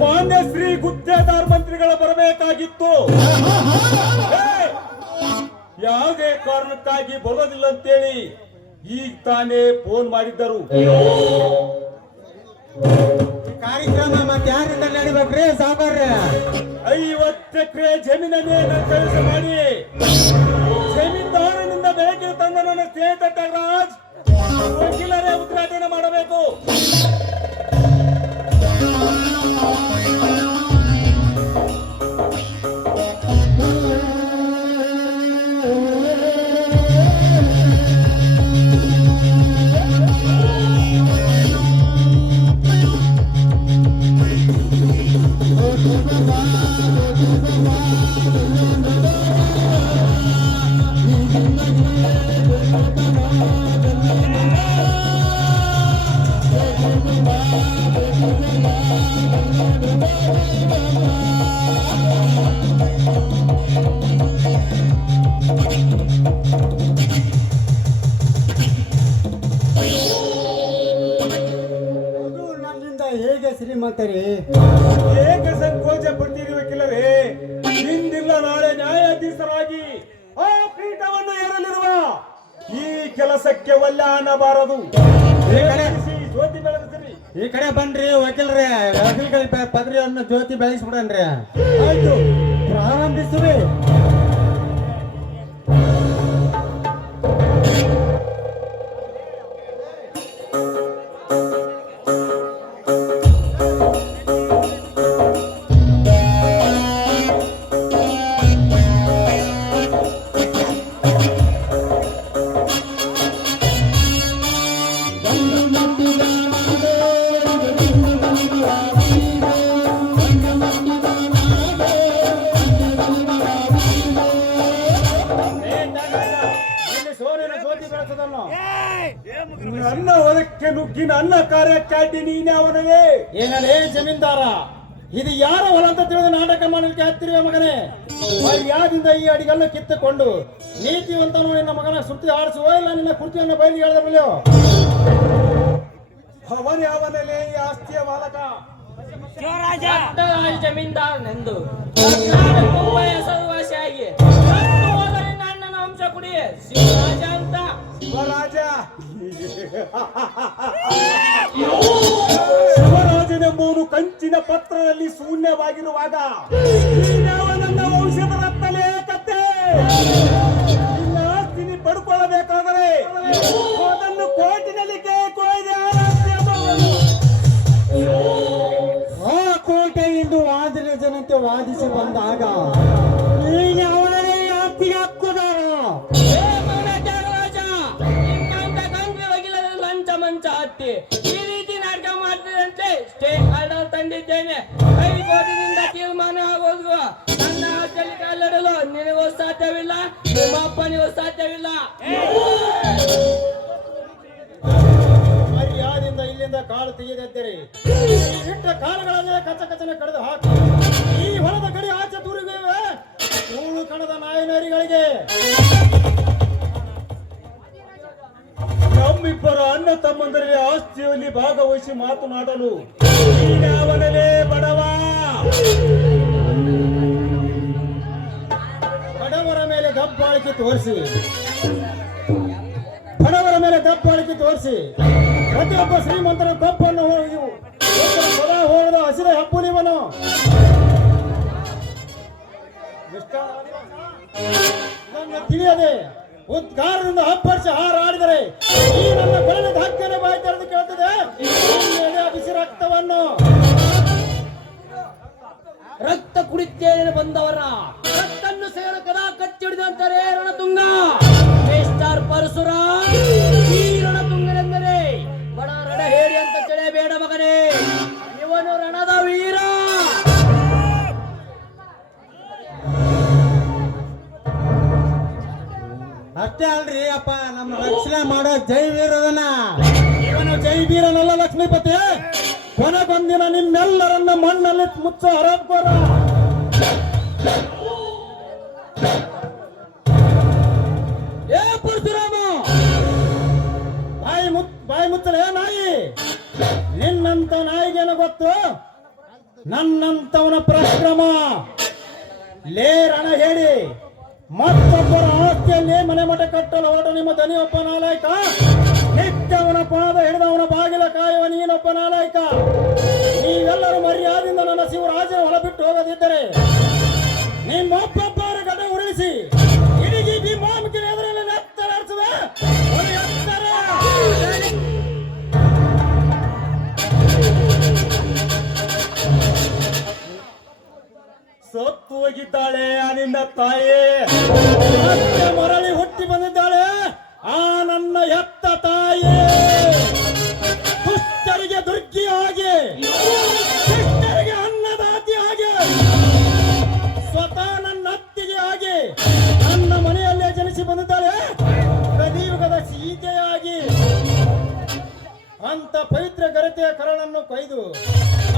ಮಾನ್ಯ ಶ್ರೀ ಗುತ್ತೇದಾರ್ ಮಂತ್ರಿಗಳ ಬರಬೇಕಾಗಿತ್ತು. ಯಾವುದೇ ಕಾರಣಕ್ಕಾಗಿ ಬರೋದಿಲ್ಲ ಅಂತೇಳಿ ಈಗ ತಾನೇ ಫೋನ್ ಮಾಡಿದ್ದರು. ಕಾರ್ಯಕ್ರಮ ಮತ್ತೆ ಯಾರಿಂದ ನಡಿಬೇಕ್ರಿ ಸಾವುಕಾರ್ರೆ? 50 ಎಕರೆ ಜಮೀನನ್ನೇ ನಾನು ಕೆಲಸ ಮಾಡಿ ಜಮೀನ್ದಾರನಿಂದ ಬೆಳಗ್ಗೆ ತಂದ ನನ್ನ ಸ್ನೇಹಿತ ಟಗರಾಜ್ ವಕೀಲರೇ ಉದ್ಘಾಟನೆ ಮಾಡಬೇಕು. ನನ್ನಿಂದ ಹೇಗೆ ಶ್ರೀಮಂತರಿ? ಹೇಗೆ ಸಂಕೋಚ ಪಡ್ತೀರಿ ವಕೀಲರೇ? ಇಂದಿಲ್ಲ ನಾಳೆ ನ್ಯಾಯಾಧೀಶರಾಗಿ ಆ ಪೀಠವನ್ನು ಏರಲಿರುವ ಈ ಕೆಲಸಕ್ಕೆ ಒಲ್ಲ ಅನ್ನಬಾರದು. ಜ್ಯೋತಿ ಬೆಳಗಿಸಿರಿ. ಈ ಕಡೆ ಬನ್ರಿ ವಕೀಲ್ರೆ, ವಕೀಲರ ಪದರಿಯನ್ನು ಜ್ಯೋತಿ ಬೆಳೆಸ್ಬಿಡನ್ರಿ. ಆಯ್ತು, ಪ್ರಾರಂಭಿಸುವೆ. ನನ್ನ ಹೊಲಕ್ಕೆ ನುಗ್ಗಿ ನನ್ನ ಕಾರ್ಯಕ್ಕಾಗಿ ನೀನೇ ಅವನವೇ? ಏನಲೇ ಜಮೀನ್ದಾರ, ಇದು ಯಾರ ಹೊಲ ಅಂತ ತಿಳಿದು ನಾಟಕ ಮಾಡಲಿಕ್ಕೆ ಹತ್ತಿರುವ ಮಗನೇ? ಮರ್ಯಾದಿಂದ ಈ ಅಡಿಗನ್ನು ಕಿತ್ತುಕೊಂಡು ನೀತಿವಂತನು ನಿನ್ನ ಮಗನ ಶ್ರುತಿ ಆಡಿಸುವ ಇಲ್ಲ ನಿನ್ನ ಕುರ್ಚಿಯನ್ನು ಬಯಲು ಹೇಳಿದವಲ್ಲೋ? ಅವನೇ ಅವನಲ್ಲೇ ಈ ಆಸ್ತಿಯ ಮಾಲಕ. ಜಮೀನ್ದಾರ್ ನೆಂದು ಹೆಸರುವಾಸಿಯಾಗಿ ಅಣ್ಣನ ಅಂಶ ಕುಡಿ ಶಿವರಾಜ ಅಂತ. ಶಿವರಾಜ ಶಿವರಾಜನೆಂಬುವನು ಕಂಚಿನ ಪತ್ರದಲ್ಲಿ ಶೂನ್ಯವಾಗಿರುವಾಗ ನನ್ನ ವಂಶದ ರತ್ನಲೇ ಕತ್ತೆ. ನಿನ್ನ ಆಸ್ತಿನಿ ಪಡ್ಕೊಳ್ಳಬೇಕಾದರೆ ಅದನ್ನು ಕೋರ್ಟಿನಲ್ಲಿ ಕೊಯ್ದೆ ಆ ಕೋಟೆ ಎಂದು ವಾದಿನ ಜನತೆ ವಾದಿಸಿ ಬಂದಾಗ ನೀನು ಅವನೇ ಆಸ್ತಿಗೆ ಹಕ್ಕುದಾರ. ಲಂಚ ಮಂಚ ಹತ್ತಿ ಈ ರೀತಿ ನಾಟಕ ಮಾಡ್ತಿದಂತೆ ಸ್ಟೇಟ್ ಆರ್ಡರ್ ತಂದಿದ್ದೇನೆ. ಹೈಕೋರ್ಟಿನಿಂದ ತೀರ್ಮಾನ ಆಗೋದು ನನ್ನ ಆಸ್ತಿಯಲ್ಲಿ ಕಾಲಿಡಲು ನಿನಗೂ ಸಾಧ್ಯವಿಲ್ಲ, ನಿಮ್ಮ ಅಪ್ಪನಿಗೂ ಸಾಧ್ಯವಿಲ್ಲ. ಮರ್ಯಾದಿಂದ ಇಲ್ಲಿಂದ ಕಾಳು ತೆಗೆದಿದ್ದೀರಿ. ಇಟ್ಟ ಕಾಳುಗಳನ್ನೇ ಕಚಕಚನೆ ಕಡಿದು ಹಾಕಿ ಈ ಹೊಲದ ಗಡಿ ಆಚೆ ದೂರಿಗಿವೆ ಧೂಳು ಕಣದ ನಾಯನರಿಗಳಿಗೆ. ನಮ್ಮಿಬ್ಬರ ಅಣ್ಣ ತಮ್ಮಂದರಲ್ಲಿ ಆಸ್ತಿಯಲ್ಲಿ ಭಾಗವಹಿಸಿ ಮಾತನಾಡಲು ಅವನಲ್ಲೇ ಬಡವ. ಬಡವರ ಮೇಲೆ ದಬ್ಬಾಳಿಕೆ ತೋರಿಸಿ ಪ್ರತಿಯೊಬ್ಬ ಶ್ರೀಮಂತರ ಕಪ್ಪನ್ನು ಸದಾ ಹೋಗದ ಹಸಿದ ಹಬ್ಬುಲಿವನು. ನನ್ನ ತಿಳಿಯದೆ ಉದ್ಗಾರದಿಂದ ಹಬ್ಬರ್ಷ ಹಾರಾಡಿದರೆ ಈ ನನ್ನ ಬೆಳೆದ ಹಕ್ಕನೆ ಬಾಯಿ ತೆರೆದು ಕೇಳ್ತದೆ ಬಿಸಿ ರಕ್ತವನ್ನು. ರಕ್ತ ಕುಡಿತೇನೆ ಬಂದವರ ರಕ್ತನ್ನು ಸೇರು ಕದಾ ಕಚ್ಚಿಡಿದಂತಾರೆ ರಣತುಂಗ. ಮಿಸ್ಟರ್ ಪರಶುರಾಮ್, ಈ ರಣತುಂಗನೆಂದರೆ ಬಡ ರಣ ಹೇಳಿ ಅಂತ ತಿಳಿಯಬೇಡ ಮಗನೇ, ಇವನು ರಣದ ವೀರ. ಅಷ್ಟೇ ಅಲ್ರಿ ಅಪ್ಪ, ನಮ್ಮ ರಕ್ಷಣೆ ಮಾಡೋ ಜೈ ವೀರದನ. ಇವನು ಜೈ ವೀರನಲ್ಲ ಲಕ್ಷ್ಮೀಪತಿ. ಕೊನೆಗೊಂದಿನ ನಿಮ್ಮೆಲ್ಲರನ್ನ ಮಣ್ಣಲ್ಲಿ ಮುಚ್ಚೋ ಹರಪ್ಕೋರ. ಏ ಪರಶುರಾಮ, ಬಾಯಿ ಮುಚ್ಚಲೇ ನಾಯಿ. ನಿನ್ನಂತ ನಾಯಿಗೇನು ಗೊತ್ತು ನನ್ನಂತವನ ಪರಾಕ್ರಮ. ಲೇ ರಣ ಹೇಳಿ ಮತ್ತೊಬ್ಬರ ಆಸ್ತಿಯಲ್ಲಿ ಮನೆ ಮಠ ಕಟ್ಟಲು ಹೊರಟ ನಿಮ್ಮ ದನಿಯೊಬ್ಬ ನಾಲಾಯಕ, ನಿತ್ಯವನ ಪಾದ ಹಿಡಿದವನ ಬಾಗಿಲ ಕಾಯುವ ನೀನೊಬ್ಬ ನಾಲಾಯಕ. ನೀವೆಲ್ಲರೂ ಮರ್ಯಾದೆಯಿಂದ ನನ್ನ ಶಿವರಾಜನ ಹೊಲ ಬಿಟ್ಟು ಹೋಗದಿದ್ದರೆ ನಿಮ್ಮೊಬ್ಬೊಬ್ಬರ ಗಡ ಉರುಳಿಸಿ ಇಡೀ ಭೀಮಾಂಬಿಕೆ ಎದುರಲ್ಲಿ ನೆತ್ತರಿಸುವೆ. ಸತ್ತು ಹೋಗಿದ್ದಾಳೆ ನಿನ್ನ ತಾಯಿ, ಮತ್ತೆ ಮರಳಿ ಹುಟ್ಟಿ ಬಂದಿದ್ದಾಳೆ ಆ ನನ್ನ ಎತ್ತ ತಾಯಿ. ದುಷ್ಟರಿಗೆ ದುರ್ಗಿಯಾಗಿ, ಶಿಷ್ಟರಿಗೆ ಅನ್ನದಾತಿಯಾಗಿ, ಸ್ವತಃ ನನ್ನ ಅತ್ತಿಗೆ ಆಗಿ ನನ್ನ ಮನೆಯಲ್ಲೇ ಜನಿಸಿ ಬಂದಿದ್ದಾಳೆ ಕಲಿಯುಗದ ಸೀತೆಯಾಗಿ. ಅಂತ ಪವಿತ್ರ ಗರತೆಯ ಕರಳನ್ನು ಕೊಯ್ದು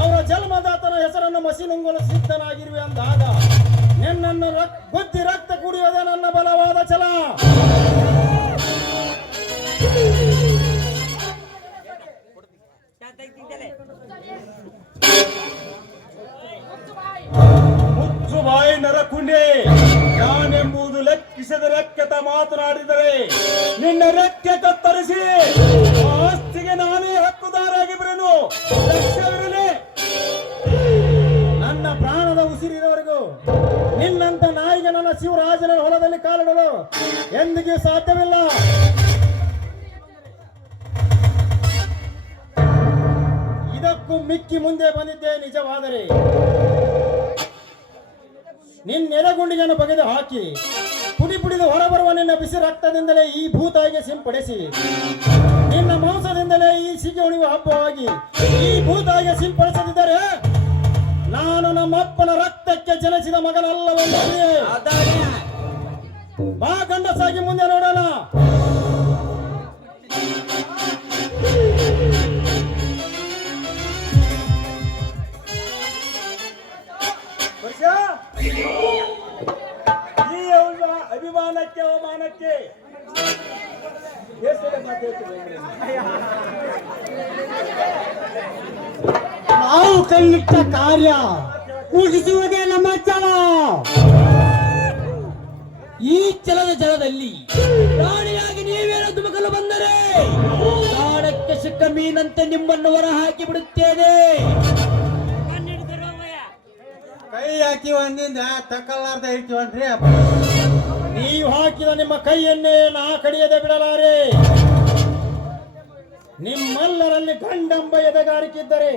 ಅವರ ಜನ್ಮದಾತನ ಹೆಸರನ್ನು ಮಸಿನುಂಗಲು ಸಿದ್ಧನಾಗಿರುವೆ ಅಂದಾಗ ನಿನ್ನನ್ನು ಬುದ್ಧಿ ರಕ್ತ ಕುಡಿಯೋದೇ ನನ್ನ ಬಲವಾದ ಛಲ. ಮುಚ್ಚು ಬಾಯಿ ನರಕುಂಡೆ, ನಾನೆಂಬುದು ಲೆಕ್ಕಿಸದ ರೆಕ್ಕೆತ ಮಾತನಾಡಿದರೆ ನಿನ್ನ ರೆಕ್ಕೆ ಕತ್ತರಿಸಿ ಆಸ್ತಿಗೆ ನಾನೇ ಹಕ್ಕುದಾರಾಗಿ ಬಿಡನು. ಲಕ್ಷ್ಯವಿರಲಿ, ನನ್ನ ಪ್ರಾಣದ ಉಸಿರಿರುವವರೆಗೂ ನಿನ್ನಂತ ನಾಯಿಗೆ ನನ್ನ ಶಿವರಾಜನ ಹೊಲದಲ್ಲಿ ಕಾಲಿಡಲು ಎಂದಿಗೂ ಸಾಧ್ಯವಿಲ್ಲ. ಇದಕ್ಕೂ ಮಿಕ್ಕಿ ಮುಂದೆ ಬಂದಿದ್ದೆ ನಿಜವಾದರೆ ನಿನ್ನೆಲೆಗುಂಡಿಗೆಯನ್ನು ಬಗೆದು ಹಾಕಿ ಪುಡಿ ಪುಡಿದು ಹೊರಬರುವ ನಿನ್ನ ಬಿಸಿ ರಕ್ತದಿಂದಲೇ ಈ ಭೂತಾಯಿಗೆ ಸಿಂಪಡಿಸಿ ನಿನ್ನ ಮಾಂಸದಿಂದಲೇ ಈ ಸಿಗಿ ಉಣಿವ ಹಬ್ಬವಾಗಿ ಈ ಭೂತಾಯಿಗೆ ಸಿಂಪಡಿಸದಿದ್ದರೆ ನಾನು ನಮ್ಮಪ್ಪನ ರಕ್ತಕ್ಕೆ ಜನಿಸಿದ ಮಗನಲ್ಲವೆಂದೇ. ಬಾ ಗಂಡಸಾಗಿ ಮುಂದೆ ನೋಡೋಣ. ಈ ಅಭಿಮಾನಕ್ಕೆ ಅವಮಾನಕ್ಕೆ ನಾವು ಕೈಯಿಟ್ಟ ಕಾರ್ಯ ಮುಗಿಸುವುದೇ ನಮ್ಮ ಛಲ. ಈ ಛಲದ ಜಲದಲ್ಲಿ ಪ್ರಾಣಿಯಾಗಿ ನೀವೇನು ಧುಮುಕಲು ಬಂದರೆ ಪ್ರಾಣಕ್ಕೆ ಸಿಕ್ಕ ಮೀನಂತೆ ನಿಮ್ಮನ್ನು ಹೊರ ಹಾಕಿ ಬಿಡುತ್ತೇನೆ. ಕೈ ಹಾಕಿ ಒಂದಿಂದ ತಕ್ಕಲಾರ್ದ ಇರ್ತೀವನ್ರಿ. ನೀವು ಹಾಕಿದ ನಿಮ್ಮ ಕೈಯನ್ನೇ ನಾ ಕಡಿಯದೆ ಬಿಡಲಾರೆ. ನಿಮ್ಮೆಲ್ಲರಲ್ಲಿ ಗಂಡಂಬ ಎದೆಗಾರಿಕೆ ಇದ್ದರೆ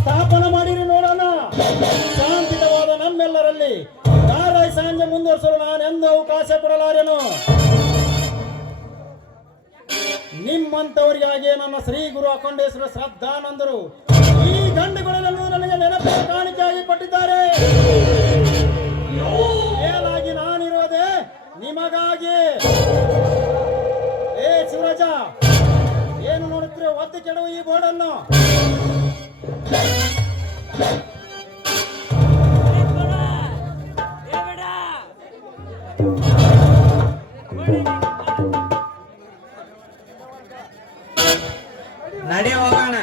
ಸ್ಥಾಪನೆ ಮಾಡಿರಿ ನೋಡೋಣ. ಶಾಂತಿಯುತವಾದ ನಮ್ಮೆಲ್ಲರಲ್ಲಿ ಧಾರಾಯಿ ಸಂಜೆ ಮುಂದುವರಿಸಲು ನಾನೆಂದು ಅವಕಾಶ ಕೊಡಲಾರೆನು. ನಿಮ್ಮಂತವರಿಗಾಗೆ ನನ್ನ ಶ್ರೀ ಗುರು ಅಖಂಡೇಶ್ವರ ಶ್ರದ್ಧಾನಂದರು ಈ ಗಂಡುಗಳೆಲ್ಲರೂ ನನಗೆ ನೆನಪಿನ ಕಾಣಿಕೆಯಾಗಿ ಕೊಟ್ಟಿದ್ದಾರೆ. ಮೇಲಾಗಿ ನಾನಿರೋದೆ ನಿಮಗಾಗಿ. ಏ ಶಿವರಾಜ, ಏನು ನೋಡುತ್ತೀರಿ? ಒದ್ದು ಕೆಡುವ ಈ ಬೋರ್ಡನ್ನು. ನಡೆ ಹೋಗೋಣ.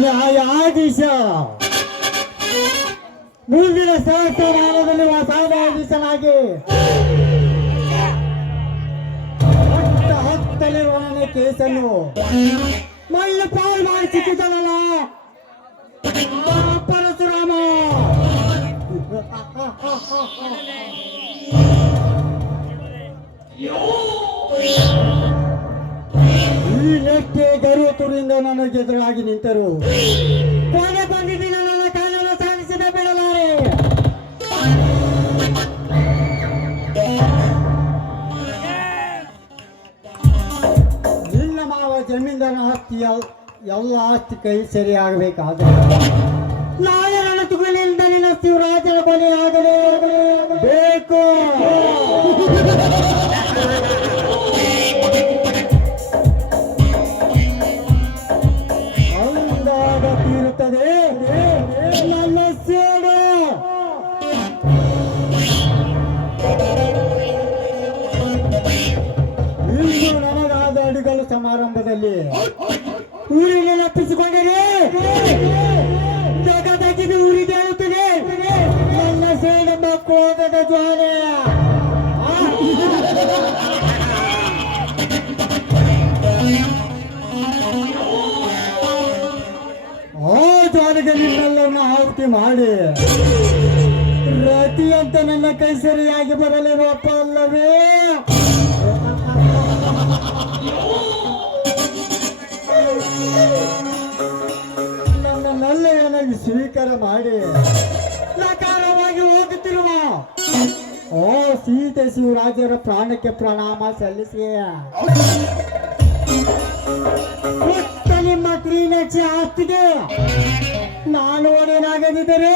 ನ್ಯಾಯಾಧೀಶ ಮುಂದಿನ ಸಹಸ್ರಮಾನದಲ್ಲಿ ನ್ಯಾಯಾಧೀಶನಾಗಿ ಹತ್ತಲಿರುವ ನನ್ನ ಕೇಸನ್ನು ಮಳ್ಳು ಪಾಲ್ ಮಾಡಿ ಸಿಕ್ಕಿದನಲ್ಲ ಪರಶುರಾಮ. ಈ ನೆಕ್ಕೆ ಗರುವತುರಿಂದ ನನಗೆ ಎದುರಾಗಿ ನಿಂತರು. ಕೊನೆ ಬಂದಿದ್ದ ನನ್ನ ಕಾನೂನು ಸಾಧಿಸಿದ ಬಿಡಲಾರೆ. ನಿನ್ನ ಮಾವ ಜಮೀನ್ದಾರ ಆಸ್ತಿ ಎಲ್ಲ ಆಸ್ತಿ ಕೈ ಸರಿಯಾಗಬೇಕಾದ್ರೆ ನಾಳೆ ನನ್ನ ತುಗುಲಿಂದ ನಿನ್ನ ಶಿವರಾಜನ ಕೊನೆ ಆಗಲೇ ಬೇಕು. ಅಂದಾಗ ತೀರುತ್ತದೆ ನನ್ನ ಸೇಡು. ಇಂದು ನನಗಾದ ಅಡುಗಲು ಸಮಾರಂಭದಲ್ಲಿ ಊರಿಗೆ ನೆನಪಿಸಿಕೊಂಡರೆ ಜಗದಗಿದು ಊರಿಗೆ ಹೇಳುತ್ತದೆ ನನ್ನ ಸೇಡೆಂಬ ಕೋಪದ ಜ್ವಾಲೆ. ಆ ಜ್ವಾಲೆಗೆ ನಿನ್ನೆಲ್ಲರನ್ನ ಆಹುತಿ ಮಾಡಿ ರತಿ ಅಂತ ನನ್ನ ಕೈ ಸರಿಯಾಗಿ ಬರಲಿರುವಪ್ಪ ಅಲ್ಲವೇ? ನನ್ನನ್ನೆಲ್ಲ ಏನಾಗಿ ಸ್ವೀಕಾರ ಮಾಡಿ ಲಕಾರವಾಗಿ ಹೋಗುತ್ತಿರುವ ಓ ಸೀತೆ ಶಿವರಾಜರ ಪ್ರಾಣಕ್ಕೆ ಪ್ರಣಾಮ ಸಲ್ಲಿಸಿ ನಿಮ್ಮ ಕ್ಲೀನಕ್ಷಿ ಆಸ್ತಿಗೆ ನಾನು ಒಡೆಯನಾಗದಿದ್ದರೆ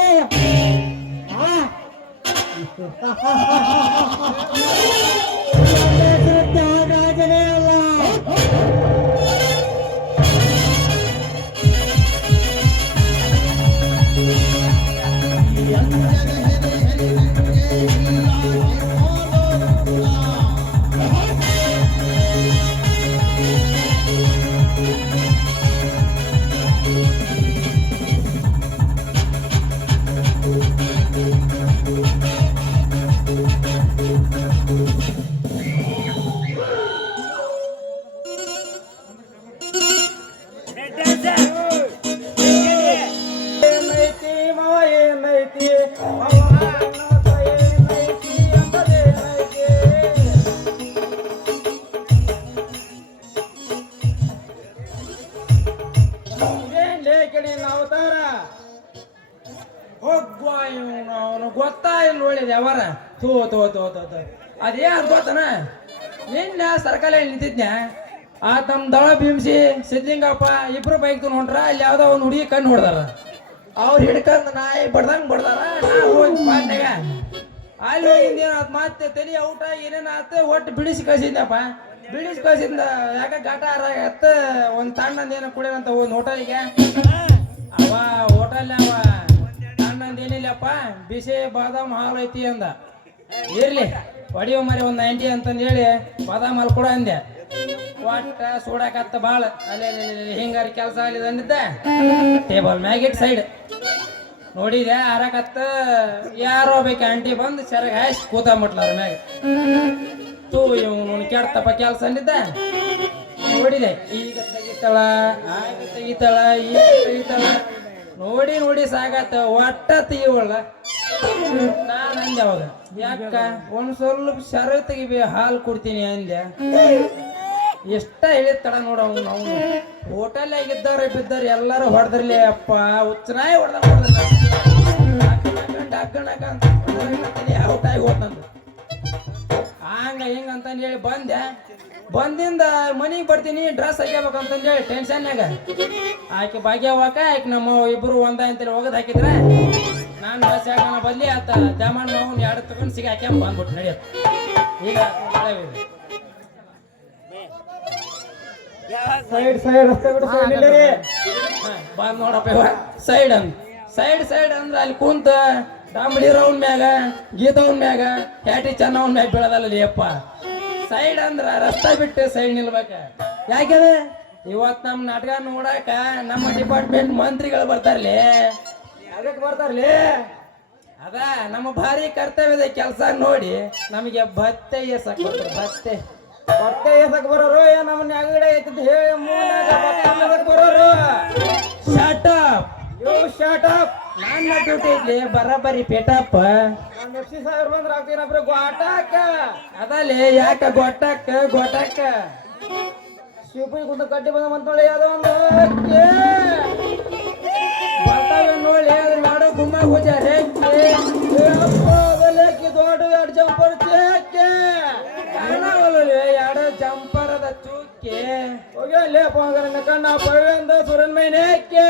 ರಾಜನೇ ಅಲ್ಲ. ಗೊತ್ತಾಯಿಲ್ಲ ಒಳ್ಳೇದು ಯಾವಾರ ತೋ ತೋ ತೋ ತೋ ತೋ ಅದೇನ್ ಗೊತ್ತನ ನಿನ್ನ ಸರ್ಕಲ್ ನಿಂತಿದ್ನ ಆ ತಮ್ಮ ದಳ ಭೀಮ್ಸಿ ಸಿದ್ಲಿಂಗಪ್ಪ ಇಬ್ರು ಬೈಕ್ ಹೊಂಟ್ರ ಅಲ್ಲಿ ಯಾವ್ದೋ ಒಂದು ಹುಡುಗಿ ಕಣ್ಣು ಹೊಡ್ದಾರ ಅವ್ರು ಹಿಡ್ಕಂದ್ ನಾಯಿ ಬಡ್ದಂಗ್ ಬಡ್ದಾರ ಪಾಟ್ನಾಗ ಅಲ್ಲಿ ಹೋಗಿಂದ ಮತ್ತೆ ತಲೆ ಔಟ ಏನೇನ ಆತ ಒಟ್ಟು ಬಿಡಿಸಿ ಕಳ್ಸಿದ್ನಪ್ಪ. ಬಿಡಿಸಿ ಕಳ್ಸಿದ್ದ ಯಾಕ ಘಾಟ ಆರಾಗತ್ತ ಒಂದ್ ತಣ್ಣಂದೇನ ಕುಡಿಯಂತ ಒಂದ್ ಹೋಟೆಲ್ಗೆ ಅವ ಹೋಟೆಲ್ ಅವ ತಣ್ಣಂದೇನಿಲ್ಲಪ್ಪ ಬಿಸಿ ಬಾದಾಮ್ ಹಾಲು ಐತಿ ಅಂದ. ಇರ್ಲಿ ಹೊಡಿಯೋ ಮರಿ ಒಂದ್ 90 ಅಂತಂದು ಹೇಳಿ ಬಾದಾಮ್ ಹಾಲು ಕೂಡ ಅಂದೆ. ಒಟ್ಟ ಸೂಡಾಕತ್ತ ಬಾಳ ಅಲ್ಲಿ ಹಿಂಗಾರಿ ಕೆಲಸ ಅಲ್ಲಿ ಅಂದಿದ್ದ ಟೇಬಲ್ ಮ್ಯಾಗಿಟ್ ಸೈಡ್ ನೋಡಿದೆ ಆರಾಕತ್ತ ಯಾರೋ ಬೇಕು ಆಂಟಿ ಬಂದು ಸೆರಗ ಹಾಯ್ಸಿ ಕೂತಂಬಿಟ್ಲ ಅವ್ರ ಮ್ಯಾಗ. ತೂ ಇವನು ಕೆಡ್ತಪ್ಪ ಕೆಲಸ ಅಂದಿದ್ದ ನೋಡಿದೆ ಈಗ ತೆಗಿತಾಳ ಆಗ ತೆಗಿತಾಳ ಈಗ ತೆಗಿತಾಳ ನೋಡಿ ನೋಡಿ ಸಾಕತ್ತ ಒಟ್ಟ ತೆಗಿವಲ್ಲ. ನಾನು ಅಂದೆ ಅವಾಗ, ಯಾಕ ಒಂದ್ ಸ್ವಲ್ಪ ಶರ ತೆಗಿಬಿ ಹಾಲು ಕೊಡ್ತೀನಿ ಅಂದೆ. ಎಷ್ಟ ಹೇಳಿದ ತಡ ನೋಡ ನಾವು ಹೋಟೆಲ್ ಆಗಿದ್ದಾರೆ ಬಿದ್ದಾರೆ ಎಲ್ಲಾರು ಹೊಡೆದ್ರಲಿ ಅಪ್ಪ ಹುಚ್ಚನಾಯಿ ಔಟಾಗಿ ಹೋತಂದು ಹಂಗ ಹಿಂಗ ಅಂತಂದು ಹೇಳಿ ಬಂದಿಂದ ಮನಿಗೆ ಬರ್ತೀನಿ ಡ್ರೆಸ್ ಹಾಕ್ಯಬೇಕಂತಂದು ಹೇಳಿ ಟೆನ್ಷನ್ಯಾಗ ಆಕೆ ಭಾಗ್ಯವಾಕ ಆಕೆ ನಮ್ಮ ಇಬ್ರು ಒಂದ ಅಂತೇಳಿ ಹೋಗೋದು ಹಾಕಿದ್ರೆ ನಾನು ಡ್ರೆಸ್ ಹಾಕೋಣ ಬದ್ಲಿ ಆತ ದಮನ್ ನಾವು ಎರಡು ತಗೊಂಡು ಸಿಗ ಹಾಕ್ಯಂಬ ಬಂದ್ಬಿಟ್ಟು ನಡೆಯತ್ತೆ. ಈಗ ಬಂದ್ ನೋಡಪ್ಪ ಸೈಡ್ ಸೈಡ್ ಅಂದ್ರ ಅಲ್ಲಿ ಕುಂತ ಡಾಂಬಳಿ ರೌಂಡ್ ಮ್ಯಾಗ ಗೀತವನ್ ಮ್ಯಾಗ ಹ್ಯಾಟಿ ಚೆನ್ನವನ್ ಮ್ಯಾಗ ಬೀಳದಲ್ಲ ಅಪ್ಪ. ಸೈಡ್ ಅಂದ್ರ ರಸ್ತೆ ಬಿಟ್ಟು ಸೈಡ್ ನಿಲ್ಬೇಕ. ಯಾಕಂದ್ರೆ ಇವತ್ ನಮ್ ನಾಟಕ ನೋಡಾಕ ನಮ್ಮ ಡಿಪಾರ್ಟ್ಮೆಂಟ್ ಮಂತ್ರಿಗಳು ಬರ್ತಾರಲಿ. ಅದಕ್ಕೆ ಬರ್ತಾರಲಿ ಅದ ನಮ್ಮ ಭಾರಿ ಕರ್ತವ್ಯದ ಕೆಲಸ ನೋಡಿ ನಮಗೆ ಭತ್ತೆ ಎಸಕ್ ಬರ್ತಾರೆ. ಭತ್ತೆ ಎಸಕ್ ಬರೋರು ನಮ್ಮನ್ನ ಅಗಡೆ ಐತಿದ್ ಹೇಳಿ ಬರೋರು. ಶಾರ್ಟ್ ಅಪ್ ನನ್ನ ಡ್ಯೂಟಿ ಇದ್ಲಿ ಬರಬರಿ ಪೇಟಪ್ಪ. ಸಾವಿರ ಬಂದ್ರ ಆಗ್ತೀನಪ್ಪ ಗೋಟಾಕ ಅದಲ್ಲೇ ಯಾಕ ಗೋಟಾಕ ಶಿವಪುರಿ ಕುಂತ ಕಟ್ಟಿ ಬಂದ ಮಂತೊಳ್ಳಿ ಯಾವ್ದೋ ಒಂದು ಬರ್ತಾವೆ ನೋಡಿ ಅದ್ರ ಮಾಡೋ ಗುಮ್ಮ ಹೋಜಾರೆ ದೊಡ್ಡ ಎರಡು ಜಂಪರ್ ಚೇಕೆ ಎರಡು ಜಂಪರದ ಚೂಕೆ ಹೋಗ್ಯ ಕಣ್ಣ ಪವಿಂದ ಸುರನ್ ಮೈನೇಕೆ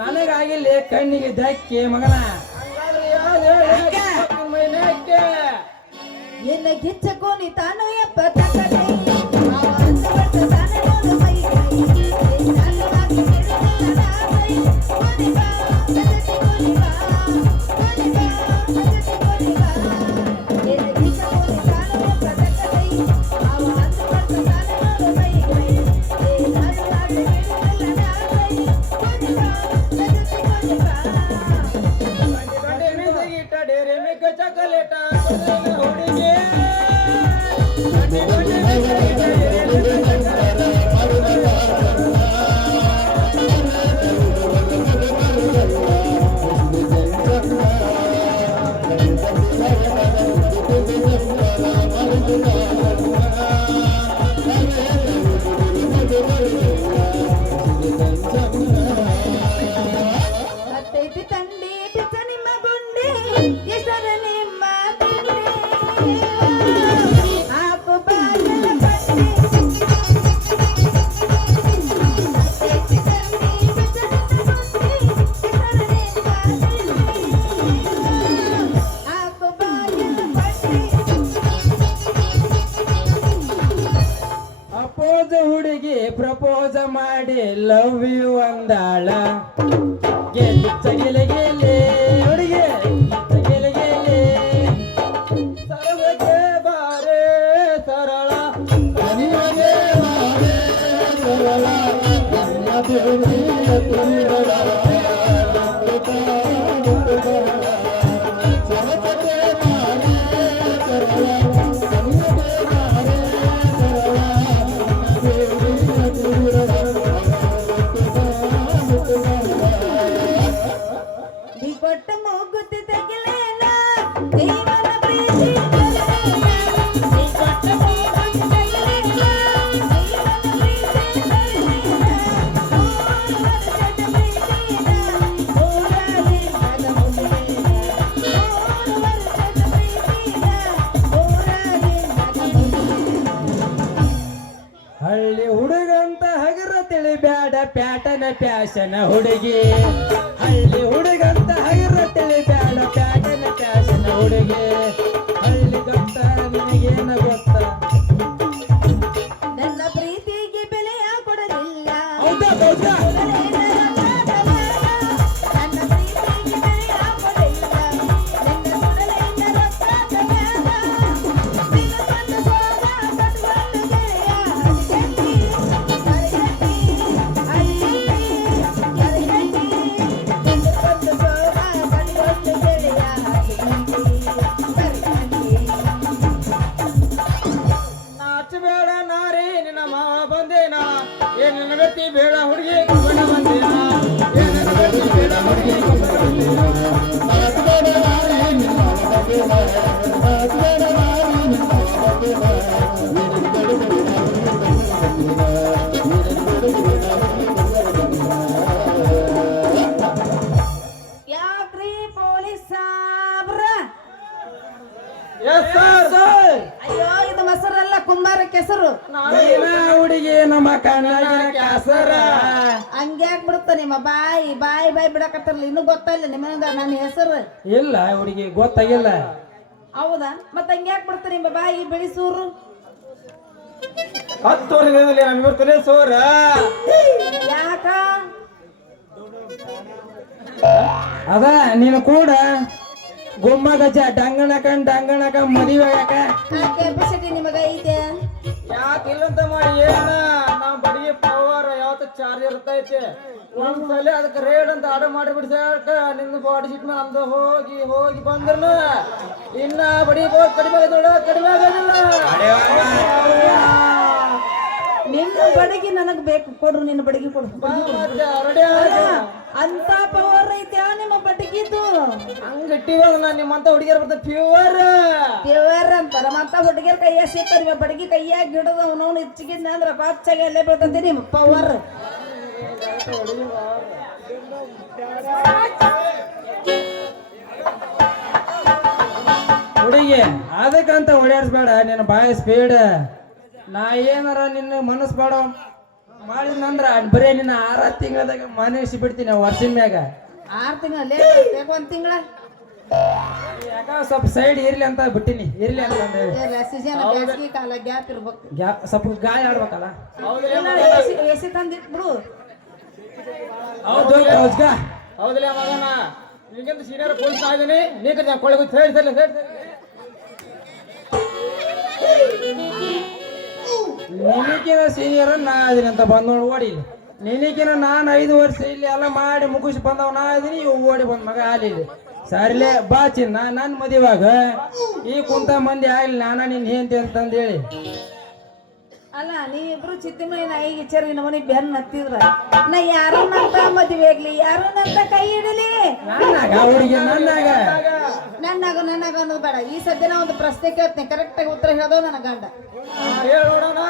ನನಗಾಗಿಲ್ಲ ಕಣ್ಣಿಗೆ ಧಕ್ಕೆ ಮಗನ ಮೈನೇಕೆ ಎನ್ನ ಗಿಚ್ಚಕೋನಿ ತಾನು ಎಪ್ಪ ಹುಡುಗಿ ಪ್ರಪೋಸ್ ಮಾಡಿ ಲವ್ ಯು ಅಂದಾಳ. ಗೆಲೆ ಹುಡುಗಿ ಗೆಲೆ ಸರ್ವಕ್ಕೆ ಬಾರೆ ಸರಳ ಹಳ್ಳಿ ಹುಡುಗಂತ ಹಗರ ತಿಳಿಬ್ಯಾಡ ಪ್ಯಾಟನ ಪ್ಯಾಶನ ಹುಡುಗಿ. ಹಳ್ಳಿ ಹುಡುಗಂತ ಹಗರ ತಿಳಿಬ್ಯಾಡ ಪ್ಯಾಟನ ಪ್ಯಾಶನ ಹುಡುಗಿ. ಹಳ್ಳಿ ಗೊತ್ತ ನಿನಗೇನ ಗೊತ್ತ ನನ್ನ ಪ್ರೀತಿಗೆ ಬೆಲೆಯ ಕೊಡಲಿಲ್ಲ. ಹೌದಾ ಬೇಡ ನಾರಿ ನಿನ್ನ ಮಾವ ಬಂದೇನಾ ಏನ ಬೇಡ ಹುಡುಗಿ ಬಂದೇನಾ ಏನ ಬೇಡ ಎಸ್ ಸರ್ ಅಯ್ಯೋ ಇದು ಮೊಸರಲ್ಲ ಕುಂಬಾರ ಕೆಸರು. ಹುಡುಗಿ ನಮ್ಮ ಕಣ್ಣಾಗಿನ ಕಾಸರ. ಹಂಗ್ಯಾಕ್ ಬಿಡುತ್ತ ನಿಮ್ಮ ಬಾಯಿ ಬಾಯಿ ಬಾಯಿ ಬಿಡಕತ್ತಿರ್ಲಿ. ಇನ್ನೂ ಗೊತ್ತಾಯಿಲ್ಲ ನಿಮಗ ನನ್ನ ಹೆಸರು? ಇಲ್ಲ ಹುಡುಗಿ ಗೊತ್ತಾಗಿಲ್ಲ. ಹೌದಾ? ಮತ್ತೆ ಹಂಗ್ಯಾಕ್ ಬಿಡುತ್ತ ನಿಮ್ಮ ಬಾಯಿ ಬೆಳಿಸೂರು? 10 ವರ್ಷದಲ್ಲಿ ನಮ್ಮಿಬ್ಬರು ತಲೆ ಸೋರ. ಯಾಕ? ಅದ ನೀನು ಕೂಡ ಗುಮ್ಮ ಗಜ ಡಂಗಣಕ ಮದುವೆ ಯಾಕ ಕೆಪಾಸಿಟಿ ನಿಮಗ ಐತೆ? ಯಾಕೆ ಇಲ್ಲಂತ ಮಾಡಿ ಏನ ನಮ್ಮ ಬಡಿಗೆ ಪವರ್ ಯಾವತ್ತು ಚಾರ್ಜ್ ಇರ್ತೈತೆ. ಒಂದ್ಸಲ ಅದಕ್ಕೆ ರೇಡ್ ಅಂತ ಆರ್ಡರ್ ಮಾಡಿ ಬಿಡ್ಸಾಕ ನಿನ್ನ ಬಾಡಿ ಶೀಟ್ ಮೇಲೆ ಅಂದ ಹೋಗಿ ಹೋಗಿ ಬಂದ್ರು ಇನ್ನ ಬಡಿ ಕಡಿಮೆ ಆಗೋದಿಲ್ಲ, ಕಡಿಮೆ ಆಗೋದಿಲ್ಲ. ನಿನ್ನ ಬಡಗಿ ನನಗ್ ಬೇಕು, ಕೊಡ್ರು ನಿನ್ನ ಬಡಗಿ ಕೊಡು. ರೆಡಿ ಅಂತ ಪವರ್ ಐತೆ ನಿಮ್ಮ ಬಡಗಿದು? ಹಂಗಿಟ್ಟಿವಾಗ ನಾನು ನಿಮ್ಮಂತ ಹುಡುಗಿಯರ್ ಬರ್ತದೆ ಪ್ಯೂರ್ ದೇವರ ಅಂತಾರ. ಮತ್ತ ಹುಡುಗಿಯರ್ ಕೈಯಾಗ ಸಿಗ್ತಾರ, ಬಡಗಿ ಕೈಯಾಗ ಗಿಡದ ಅವನವನು ಹೆಚ್ಚಿಗಿದ್ನ ಅಂದ್ರ ಕಾಚಾಗ ಅಲ್ಲೇ ಬರ್ತದೆ ನಿಮ್ಮ ಪವರ್. ಹುಡುಗಿ ಅದಕ್ಕಂತ ಓಡಾಡ್ಸ್ಬೇಡ ನಿನ್ನ ಬಾಯಿ ಸ್ಪೀಡ್. ನಾ ಏನಾರ ನಿನ್ನ ಮನಸ್ಸು ಬೇಡ ಮಾಡಿದ್ನಂದ್ರ ಬರೀ ನಿನ್ನ 6 ತಿಂಗಳದಾಗ ಮನಸ್ಸು ಬಿಡ್ತೀನಿ ವರ್ಷದ ಮ್ಯಾಗ. 6 ತಿಂಗಳಲ್ಲಿ 1 ತಿಂಗಳ ಯಾಕ ಸ್ವಲ್ಪ ಸೈಡ್ ಇರ್ಲಿ ಅಂತ ಬಿಟ್ಟಿನಿ. ಇರ್ಲಿ ಅಂತ ಸೀಸನ್ ಬೇಸಿಗೆ ಕಾಲ ಗ್ಯಾಪ್ ಇರ್ಬೇಕು. ಸ್ವಲ್ಪ ಗಾಳಿ ಆಡ್ಬೇಕಲ್ಲ. ಎಸಿ ತಂದಿಟ್ಬಿಡು. ಹೌದು ಹೌದಿಲ್ಲ ಮಗನ, ನಿನಗಿಂತ ಸೀನಿಯರ್ ಪೊಲೀಸ್ ಆಗಿದ್ದೀನಿ. ನೀ ಕಡೆ ಕೊಳ್ಳೆ ಸರಿ ನಿನಕಿನ ಸೀನಿಯರ್ ನಾ ಇದೀನಿ ಅಂತ ಬಂದ್ ನೋಡಿ ಓಡಿ. ನಿನಕಿನ ನಾನು 5 ವರ್ಷ ಇಲ್ಲಿ ಎಲ್ಲ ಮಾಡಿ ಮುಗಿಸಿ ಬಂದವ ನಾ ಇದೀನಿ. ಇವು ಓಡಿ ಬಂದ ಮಗ ಅಲ್ಲಿ ಸರಿಲೇ ಬಾ ಚಿನ್ನ ನನ್ನ ಮದುವಾಗ ಈ ಕುಂತ ಮಂದಿ ಆಗ್ಲಿ ನಾನ ನಿನ್ ಹೇಂತಿ ಅಂತಂದು ಹೇಳಿ. ಅಲ್ಲ ನೀವಿಬ್ರು ಚಿತ್ತಿಮಣಿ ನಾಯಿಗೆ ವಿಚಾರ ಮನೆ ಬೆನ್ನ ಹತ್ತಿದ್ರ ನಾ ಯಾರನ್ನಂತ ಮದುವೆ ಆಗ್ಲಿ, ಯಾರನ್ನಂತ ಕೈ ಹಿಡಲಿ. ನನ್ನಾಗ ಹುಡುಗಿ ನನ್ನಾಗ ನನ್ನಾಗ ಅನ್ನೋದು ಬೇಡ. ಈ ಸದ್ಯ ನಾ ಒಂದು ಪ್ರಶ್ನೆ ಕೇಳ್ತೀನಿ, ಕರೆಕ್ಟ್ ಆಗಿ ಉತ್ತರ ಹೇಳೋದು ನನ್ನ ಗಂಡ. ಹೇಳ ನೋಡೋಣ.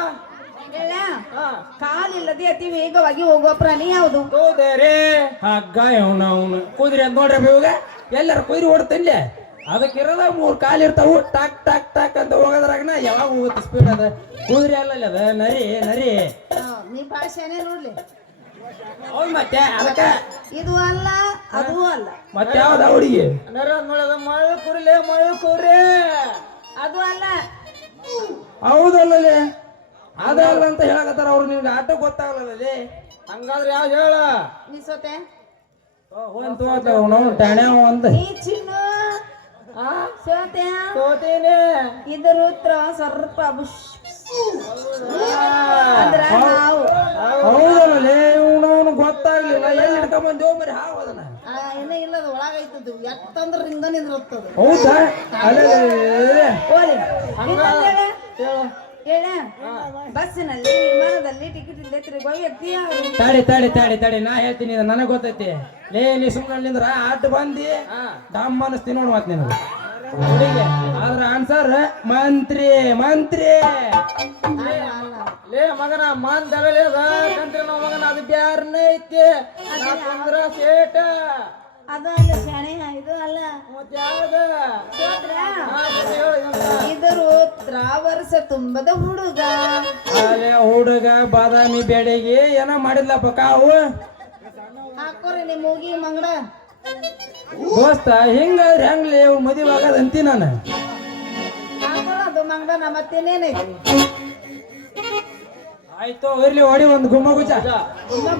ಕಾಲಿಲ್ಲದೆ ಅತಿ ವೇಗವಾಗಿ ಹೋಗುವ ಪ್ರಾಣಿ ಯಾವುದು? ಹಗ್ಗ ಅವನು ಕುದುರೆ ಅಂತ ನೋಡ್ರಿ ಇವಾಗ ಎಲ್ಲಾರ ಕುದುರೆ ಓಡ್ತನ್ಲೆ. ಅದಕ್ಕಿರೋದ 3 ಕಾಲು ಇರ್ತಾವು. ಟಾಕ್ ಟಾಕ್ ಟಾಕ್ ಅಂತ ಹೋಗೋದ್ರಾಗನ ಯಾವಾಗ ಹೋಗುತ್ತೆ ಸ್ಪೀಡ್. ಅದ ಕುದುರೆ ಅಲ್ಲಲ್ಲ ಅದ ನರಿ. ನೀ ಭಾಷೆನೇ ನೋಡ್ಲಿ. ಹೌದ್ ಮತ್ತೆ ಅದಕ್ಕ ಇದು ಅಲ್ಲ ಅದು ಅಲ್ಲ. ಮತ್ತೆ ಯಾವ್ದ ಹುಡುಗಿ ನೋಡೋದ ಮಳೆ ಕುರಿ ಅದು ಅಲ್ಲ. ಹೌದಲ್ಲೇ ಅದಲ್ಲ ಅಂತ ಹೇಳಕತ್ತಾರ ಅವ್ರು. ನಿನ್ಗೆ ಆಟ ಗೊತ್ತಾಗಲ್ಲಲ್ಲಿ. ಹಂಗಾದ್ರೆ ಯಾವ್ದು ಹೇಳ? ನೀ ಸೋತೆ ಟ್ಯಾಣೆ ಒಂದು ನೀ ಚಿನ್ನು ಸೋತೆ ಸೋತೇನೆ. ಇದರ ಉತ್ತರ ಸ್ವಲ್ಪ ಅಂದ್ರ ನಾವು ಹೌದಲ್ಲೇ ಇವನವನು ಗೊತ್ತಾಗ್ಲಿಲ್ಲ. ಎಲ್ಲಿ ಹಿಡ್ಕೊಂಬಂದಿ ಹೋಗ್ಬರಿ ಹಾವು ಅದನ್ನ. ಇನ್ನೇ ಇಲ್ಲದ ಒಳಗೈತದ್ದು ಎತ್ತಂದ್ರ ಹಿಂಗ ನಿಂದ್ರತ್ತದು. ಹೌದಾ ಅಲ್ಲೇ ಓಲಿ ಹೇಳ ಬಸ್ಸಿನಲ್ಲಿ ವಿಮಾನದಲ್ಲಿ ಟಿಕೆಟ್ ಇಲ್ಲದೆ ತಿರುಗುವ ವ್ಯಕ್ತಿ ಯಾರು? ತಾಡಿ ನಾ ಹೇಳ್ತೀನಿ. ಇದು ನನಗೆ ಗೊತ್ತೈತಿ. ನೀ ಸುಮ್ಮನಿಂದ್ರ ಅಡ್ಡ ಬಂದಿ ಡಮ್ ಅನಿಸ್ತೀನಿ ನೋಡು ಮತ್ ನಿನಗೆ ಹುಡುಗಿ. ಆದ್ರ ಆನ್ಸರ್ ಮಂತ್ರಿ. ಲೇ ಮಗನ ಮಾನ್ ದರಲೇ ಅದ ಕಂತ್ರಿ ನಮ್ಮ ಮಗನ ಅದು ಬ್ಯಾರನೇ ಐತಿ. ಯಾಕಂದ್ರ ಸೇಟ ಅದು ಅಲ್ಲ ಶಾಣೆ, ಇದು ಅಲ್ಲ. ಮತ್ತೆ ಯಾವ್ದ? ಇದರ ಉತ್ತರ ವರ್ಷ ತುಂಬದ ಹುಡುಗ. ಅದೇ ಹುಡುಗ ಬಾದಾಮಿ ಬೆಳೆಗೆ ಏನೋ ಮಾಡಿದ್ಲಪ್ಪ ಕಾವು. ಹಾಕೋರಿ ನಿಮ್ ಮೂಗಿ ಮಂಗಡ ದೋಸ್ತ ಹಿಂಗಾದ್ರೆ ಹೆಂಗ್ಲಿ ಮದುವೆ ಆಗದ ಅಂತಿ ನಾನು. ಹಾಕೊಳ್ಳೋದು ಮಂಗಡ ಮತ್ತೇನೇನೈತಿ? ಆಯ್ತು ಇರ್ಲಿ ಹೊಡಿ ಒಂದು ಗುಮ್ಮಗುಚ.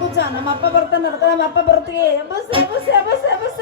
ಗುಚ್ಚ ನಮ್ಮ ಅಪ್ಪ ಬರ್ತಾನ, ನಮ್ಮ ಅಪ್ಪ ಬರ್ತೀವಿ. ಬಸ್ ಬಸ್ ಬಸ್ ಬಸ್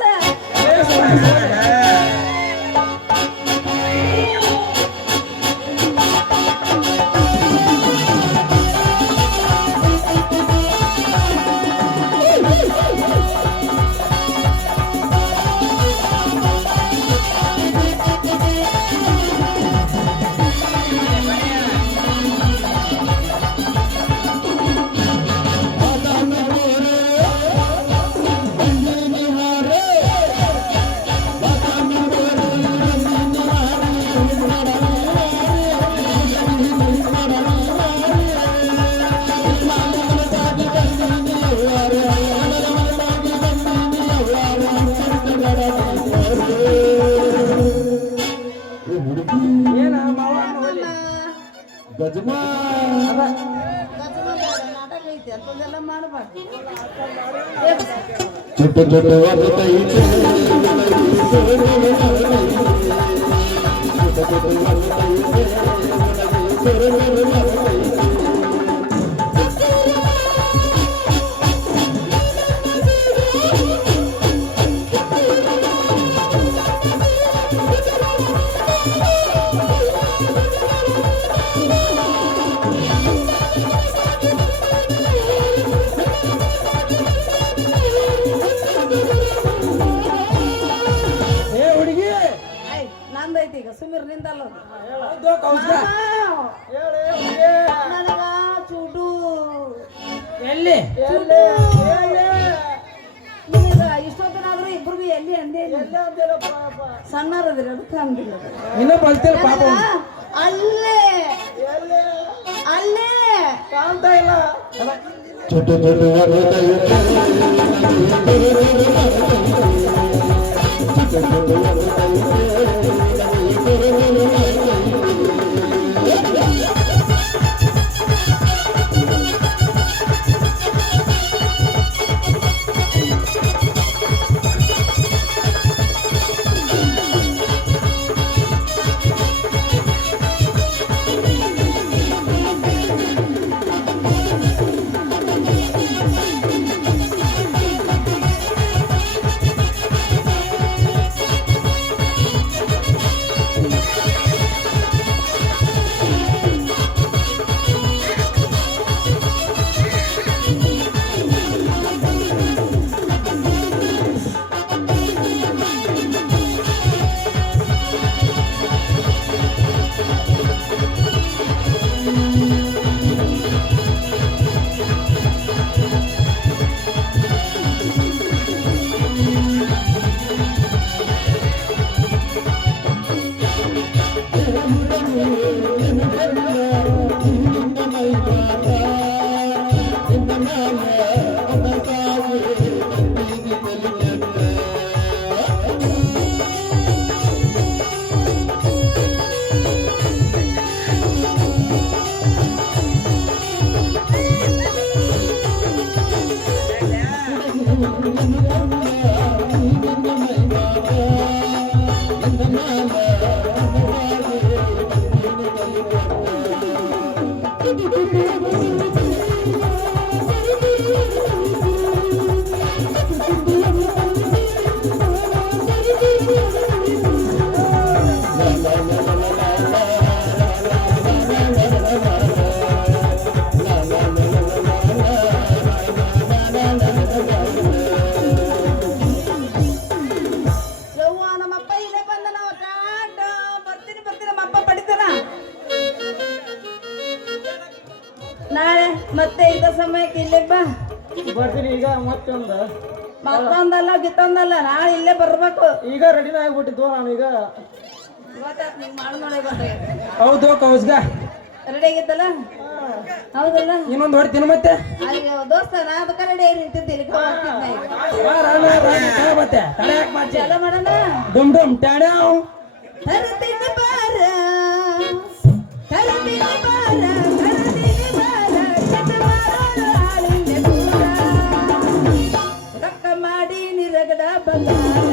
ನಾಟಕ ಐತಿ ಅಂತದೆಲ್ಲ ಮಾಡಬಾರ್ದು. ಏ ಹುಡುಗಿ ಐ ನಂದೈತಿ ಈಗ ಸುಮೀರ್ ನಿಂದಲ್ಲ ನನಗ ಚೂಟು ಎಲ್ಲಿ ನಿನಗ ಇಷ್ಟೊತ್ತನಾದ್ರೂ ಇಬ್ರಿಗೂ ಎಲ್ಲಿ ಅಂದೇ ಸಣ್ಣರದ್ರಿ ಅದಕ್ಕೆ ಅಂದಿಲ್ಲ ಇನ್ನೂ ಬಲ್ತಿಲ್ಲ ಪಾಪ ಅಲ್ಲೇ ಅಲ್ಲೇ ಕಾಣ್ತಾ ಇಲ್ಲ ಯವ್ವ ನಮ್ಮಪ್ಪ ಇಲ್ಲೇ ಬಂದ ನಾವು ಟಾಟ ಬರ್ತೀನಿ ನಮ್ಮಪ್ಪ ಪಡಿತಾನ ನಾಳೆ ಮತ್ತೆ ಇದ್ದ ಸಮಯಕ್ಕೆ ಇಲ್ಲೇ ಬಾ ಬರ್ತೀನಿ ಈಗ ಮತ್ತೊಂದು ಮತ್ತೊಂದಲ್ಲ ಗಿತ್ತೊಂದಲ್ಲ ನಾಳೆ ಇಲ್ಲೇ ಬರ್ಬೇಕು ಈಗ ರೆಡಿನ ಆಗ್ಬಿಟ್ಟಿದ್ವು ನಾನು ಈಗ ಇವತ್ತಾತ್ ನೀವ್ ಮಾಡು ನೋಡಿ ಗೊತ್ತಾಗೈತೆ ಹೌದು ಕೌಸ್ಗ ರೆಡಿ ಆಗಿದ್ದಲ್ಲ ಹೌದಲ್ಲ ಇನ್ನೊಂದು ಹೊಡ್ತೀನಿ ಮತ್ತೆ ಅಯ್ಯೋ ದೋಸ್ತ ನಾ ಅದಕ್ಕೆ ರೆಡಿ ಆಗಿ ನಿಂತಿದ್ದೆ ಮತ್ತೆ ತಡೆ ಯಾಕೆ ಮಾಡ್ತಿ ಎಲ್ಲ ಮಾಡೋಣ ಡುಮ್ ಡುಮ್ ಟ್ಯಾಡ್ಯಾವ್ ತರ್ತೀನಿ ಬಾರ ತರ್ತೀನಿ ಬಾರ ತರ್ತೀನಿ ಬಾರ ಕೆಟ್ಟ ಮಾರೋಣ ಹಾಲಿಂದೆ ದೂರ ರೊಕ್ಕ ಮಾಡಿ ನಿರಗಡ ಬಂಗಾರ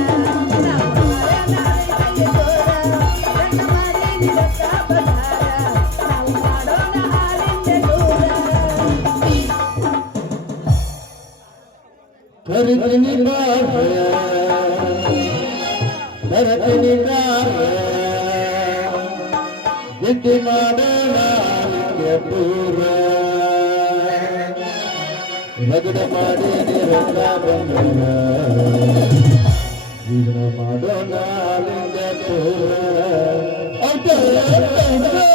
ನಾವು ನಾಳೆ ಕೈಗೆ ಜೋರ ರೊಕ್ಕ ಮಾಡಿ ನಿರಕ್ಕ ಬಂಗಾರ ನಾವು ಮಾಡೋಣ ಹಾಲಿಂದೆ ದೂರ ಕರಿತೀನಿ ಬಿಟ್ಟಿ ಮಾಡೋಣ ಪೂರ ರಗಡ ಮಾಡಿ ರೊಕ್ಕ ಬಂದ ಜೀವನ ಮಾಡೋಣ ಲಿಂಗ ಪೂರ ರಗಡ ಮಾಡಿ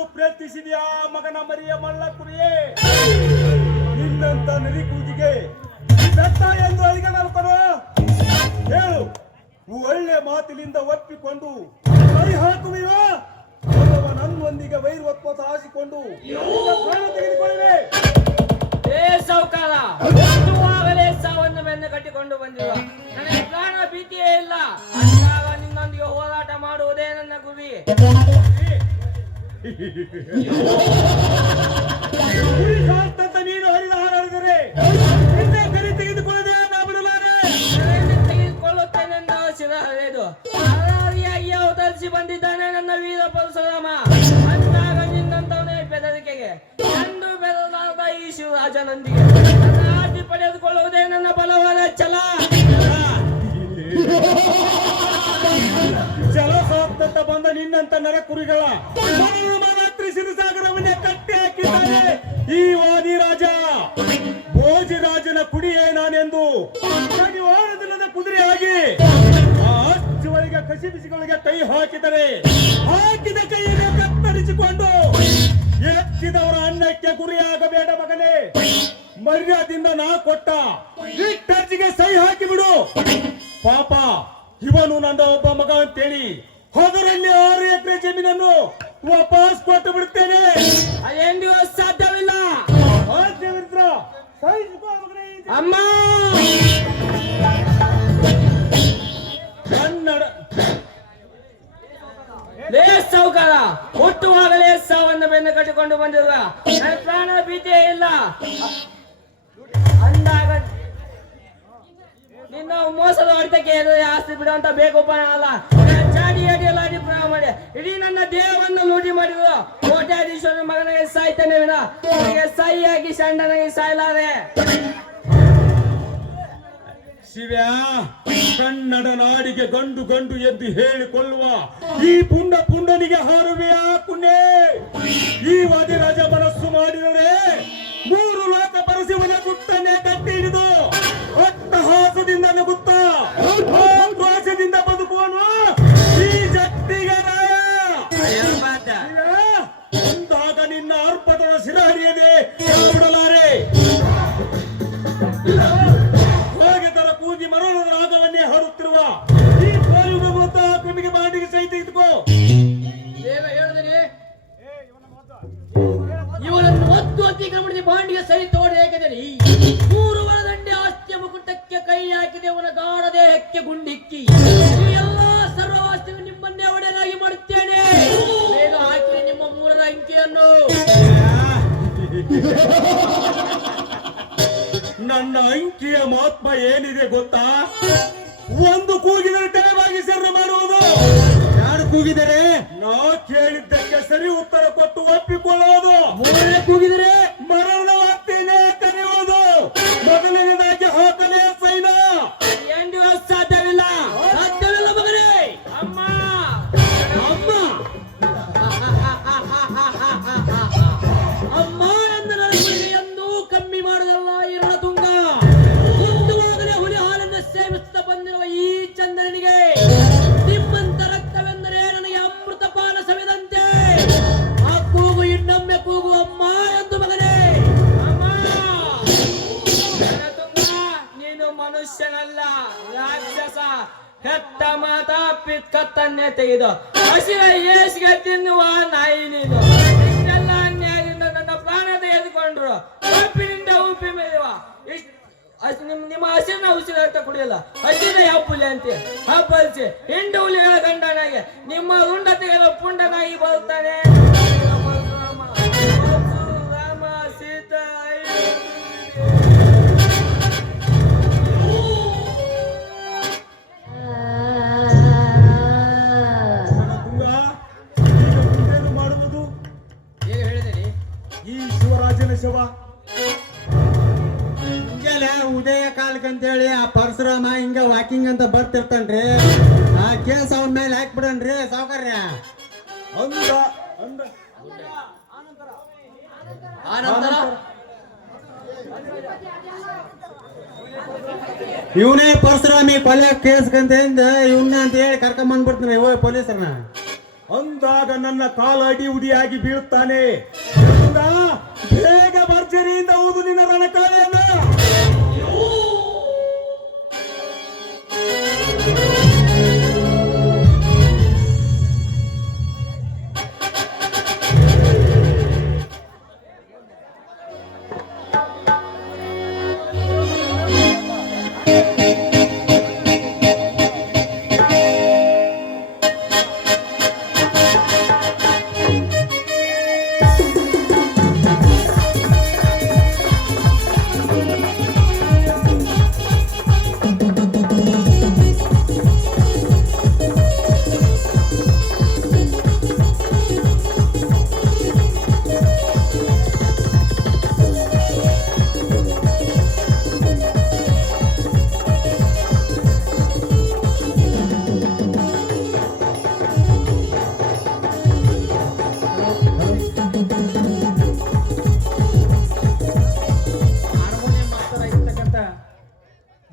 ಏನಾದ್ರೂ ಪ್ರಯತ್ನಿಸಿದ್ಯಾ ಮಗನ ಮರಿಯ ಮಳ್ಳ ಕುರಿಯೇ? ನಿನ್ನಂತ ನರಿ ಕೂಗಿಗೆ ಬೆಟ್ಟ ಎಂದು ಅಲ್ಲಿಗೆ ನಲ್ಕೊನು ಹೇಳು. ಒಳ್ಳೆ ಮಾತಿನಿಂದ ಒಪ್ಪಿಕೊಂಡು ಕೈ ಹಾಕುವೆಯೋ ಅಥವಾ ನನ್ನೊಂದಿಗೆ ವೈರತ್ವ ಹಾಸಿಕೊಂಡು ನಿನ್ನ ಪ್ರಾಣ ತೆಗೆದುಕೊಳ್ಳುವೆ? ಏ ಸಾವುಕಾರ, ಹುಟ್ಟುವಾಗಲೇ ಸಾವನ್ನು ಬೆನ್ನು ಕಟ್ಟಿಕೊಂಡು ಬಂದಿರುವ ನನಗೆ ಪ್ರಾಣ ಭೀತಿಯೇ ಇಲ್ಲ. ಅಂದಾಗ ನಿನ್ನೊಂದಿಗೆ ಹೋರಾಟ ಮಾಡುವುದೇ ನನ್ನ ಗುರಿ. ಗುರಿ ಸಾಸ್ತಂತ ನೀನು ಹರಿದ ಹಾರಾಡಿದರೆ ನಿನ್ನೆ ಗರಿ ತೆಗೆದುಕೊಳ್ಳದೆ ನಾ ಬಿಡಲಾರೆ. ತೆಗೆದುಕೊಳ್ಳುತ್ತೇನೆಂದು ಶಿರ ಹರಿದು ಹಾರಾರಿಯಾಗಿ ಅವತರಿಸಿ ಬಂದಿದ್ದಾನೆ ನನ್ನ ವೀರ ಪರಶುರಾಮ. ಅಂದಾಗ ನಿನ್ನಂತವನೇ ಬೆದರಿಕೆಗೆ ಎಂದು ಬೆದಲಾದ ಈ ಶಿವರಾಜನೊಂದಿಗೆ ನನ್ನ ಆರ್ತಿ ಪಡೆದುಕೊಳ್ಳುವುದೇ ನನ್ನ ಬಲವಾದ ಛಲ. ಜಲಸಾತ್ತಂತ ಬಂದ ನಿನ್ನಂತ ನರಕುರಿಗಳ ರಾತ್ರಿ ಸಿರಿಸಾಗರವನ್ನೇ ಕಟ್ಟಿ ಹಾಕಿದ್ದಾರೆ ಈ ವಾದಿ ರಾಜ. ಭೋಜರಾಜನ ಕುಡಿಯೇ ನಾನೆಂದು ದಿನದ ಕುದುರೆಯಾಗಿ ಆ ಅಚ್ಚುವಳಿಗೆ ಕಸಿ ಬಿಸಿಗಳಿಗೆ ಕೈ ಹಾಕಿದರೆ ಹಾಕಿದ ಕೈಯನ್ನು ಕತ್ತರಿಸಿಕೊಂಡು ಎತ್ತಿದವರ ಅನ್ನಕ್ಕೆ ಗುರಿಯಾಗಬೇಡ ಮಗನೇ. ಮರ್ಯಾದಿಂದ ನಾ ಕೊಟ್ಟ ಟಚ್ಗೆ ಸಹಿ ಹಾಕಿಬಿಡು. ಪಾಪ ಇವನು ನನ್ನ ಒಬ್ಬ ಮಗ ಅಂತೇಳಿ ಅದರಲ್ಲಿ 6 ಎಕರೆ ಜಮೀನನ್ನು ವಾಪಸ್ ಕೊಟ್ಟು ಬಿಡುತ್ತೇನೆ. ಅದೇಂದಿಗೂ ಸಾಧ್ಯವಿಲ್ಲ ಸಾಧ್ಯವಿದ್ರ ಸಹಿಸಿಕೋ ಮಗನೇ. ಅಮ್ಮ. ಕನ್ನಡ ಲೇ ಸಾವುಕಾರ, ಹುಟ್ಟುವಾಗಲೇ ಸಾವನ್ನು ಬೆನ್ನು ಕಟ್ಟಿಕೊಂಡು ಬಂದಿರುವ ನನ್ನ ಪ್ರಾಣ ಭೀತಿಯೇ ಇಲ್ಲ. ಅಂದಾಗ ನಿನ್ನ ಮೋಸದ ಹೊಡೆತಕ್ಕೆ ಆಸ್ತಿ ಬಿಡುವಂತ ಬೇಕುಪಾಯ ಅಲ್ಲ. ಚಾಡಿ ಅಡಿಯಲಾಡಿ ಪ್ರಾಣ ಮಾಡಿ ಇಡೀ ನನ್ನ ದೇಹವನ್ನು ಲೂಟಿ ಮಾಡಿದ್ರು. ಕೋಟ್ಯಾಧೀಶ್ವರ ಮಗನಿಗೆ ಸಾಯ್ತಾನೆ ವಿನ ನನಗೆ ಸಾಯಿಯಾಗಿ ಶಂಡನಿಗೆ ಸಾಯಲಾರೆ. ಶಿವ್ಯಾ, ಕನ್ನಡ ನಾಡಿಗೆ ಗಂಡು ಗಂಡು ಎಂದು ಹೇಳಿಕೊಳ್ಳುವ ಈ ಪುಂಡನಿಗೆ ಹಾರುವೆಯಾ ಕುನ್ನೆ? ಈ ವಾದಿರಾಜ ಮನಸ್ಸು ಮಾಡಿದರೆ 3 ಲೋಕ ಪರಸಿವನ ಗುಟ್ಟನ್ನೇ ಕಟ್ಟಿ ಹಿಡಿದು ಅಟ್ಟಹಾಸದಿಂದ ನಗುತ್ತಾ ಆಕ್ರೋಶದಿಂದ ಬದುಕುವನು ಈ ಜಟ್ಟಿಗ ರಾಯ. ಅಂದಾಗ ನಿನ್ನ ಅರ್ಪಣದ ಶಿರಹರಿಯದೆ ಬಿಡಲಾರೆ. ಹೋಗಿದ್ದರ ಕೂಗಿ ಮರಣದ ರಾಗವನ್ನೇ ಹಾಡುತ್ತಿರುವ ಈ ಕೋಯುಗ ಕ್ರಮಿಗೆ ಬಾಂಡಿಗೆ ಸಹಿತ ಇದ್ಕೋ. ಇವನನ್ನು ಒತ್ತು ಅತಿಕ್ರಮಣದ ಬಾಂಡಿಗೆ ಸಹಿತ ಏಕದಲ್ಲಿ 3 ಒಳದಂಡೆ ಆಸ್ತಿಯ ಮುಕುಟಕ್ಕೆ ಕೈ ಹಾಕಿದೆ ಅವನ ಗಾಢ ದೇಹಕ್ಕೆ ಗುಂಡಿಕ್ಕಿ ಈ ಎಲ್ಲಾ ಸರ್ವವಾಸ್ತಿಗೂ ನಿಮ್ಮನ್ನೇ ಒಡೆಯನಾಗಿ ಮಾಡುತ್ತೇನೆ. ಬೇಗ ಹಾಕಿ ನಿಮ್ಮ 3ರ ಅಂಕಿಯನ್ನು. ನನ್ನ ಅಂಕಿಯ ಮಹಾತ್ಮ ಏನಿದೆ ಗೊತ್ತಾ? ಒಂದು ಕೂಗಿದರೆ ಟೈಮಾಗಿ ಸೆರೆ ಮಾಡುವುದು. ಯಾರು ಕೂಗಿದರೆ ನಾ ಕೇಳಿದ್ದಕ್ಕೆ ಸರಿ ಉತ್ತರ ಕೊಟ್ಟು ಒಪ್ಪಿಕೊಳ್ಳುವುದು. 3ನೇ ಕೂಗಿದರೆ ಮರಣದ ವಾರ್ತೆಯನ್ನೇ ಕರೆಯುವುದು. ಮೊದಲನೇದಾಗಿ ಹಾಕಲೇ ಸೈನ. ಎಂದಿಗೂ ಸಾಧ್ಯವಿಲ್ಲ, ಸಾಧ್ಯವಿಲ್ಲ ಮಗನೇ. ಅಮ್ಮ ಅಮ್ಮ ಅಮ್ಮ ಎಂದ ಎಂದು ಕಮ್ಮಿ ಮಾಡುವುದಲ್ಲ ಈ ರಣತುಂಗ. ಹುಟ್ಟುವಾಗಲೇ ಹುಲಿ ಹಾಲನ್ನು ಸೇವಿಸುತ್ತಾ ಬಂದಿರುವ ಈ ಚಂದ್ರನಿಗೆ ನಿಮ್ಮಂತ ರಕ್ತವೆಂದರೆ ನನಗೆ ಅಮೃತ ಪಾನ ಸವಿದಂತೆ. ಆ ಕೂಗು ಇನ್ನೊಮ್ಮೆ ಕೂಗು ಅಮ್ಮ ಎಂದು ಮಗನೇ. ಅಮ್ಮ. ರಣತುಂಗ, ನೀನು ಮನುಷ್ಯನಲ್ಲ, ರಾಕ್ಷಸ. ಹೆತ್ತ ಮಾತಾ ಪಿತ್ಕತ್ತನ್ನೇ ತೆಗೆದು ಹಸಿರ ಏಸಿಗೆ ತಿನ್ನುವ ನಾಯಿ ನೀನು. ಇಷ್ಟೆಲ್ಲ ಅನ್ಯಾಯದಿಂದ ನನ್ನ ಪ್ರಾಣ ತೆಗೆದುಕೊಂಡ್ರು. ಉಪ್ಪಿನಿಂದ ಉಪ್ಪಿ ಮೇಯುವ ನಿಮ್ಮ ಹಸಿರಿನ ಉಸಿರಾಟ ಕುಡಿಯಲ್ಲ. ಹಸಿರ ಹಬ್ಬುಲಿ ಅಂತೆ ಹಬ್ಬಲ್ಸಿ ಹಿಂಡು ಹುಲಿಗಳ ಗಂಡನಾಗಿ ನಿಮ್ಮ ರುಂಡ ತೆಗೆದ ಪುಂಡನಾಗಿ ಬರುತ್ತಾನೆ. ರಾಮ ಸೀತಾ ಮುಂದೇನು ಮಾಡುವುದು? ಏನು ಹೇಳಿದಿರಿ? ಈ ಶಿವರಾಜನ ಶವ ಮುಂಜಾನೆ ಉದಯ ಕಾಲಕ್ಕಂತೇಳಿ ಆ ಪರಶುರಾಮ ಹಿಂಗ ವಾಕಿಂಗ್ ಅಂತ ಬರ್ತಿರ್ತಾನ್ರಿ. ಆ ಕೇಸ್ ಅವನ ಮೇಲೆ ಹಾಕ್ಬಿಡನ್ರಿ ಸಾವುಕಾರ್ಯ. ಅಂದ ಅಂದ ಆನಂತರ ಇವನೇ ಪರಶುರಾಮಿ ಕೊಲೆ ಕೇಸ್ ಕಂತ ಇವನ್ನ ಅಂತ ಹೇಳಿ ಕರ್ಕೊಂಡ್ ಬಂದ್ಬಿಡ್ತಾನೆ ಪೊಲೀಸರನ್ನ. ಅಂದಾಗ ನನ್ನ ಕಾಲ ಅಡಿ ಉಡಿಯಾಗಿ ಬೀಳುತ್ತಾನೆ. ಇದರಿಂದ ಬೇಗ ಭರ್ಜರಿಯಿಂದ ಹೌದು ನಿನ್ನ ರಣಕಾಲೆಯನ್ನ.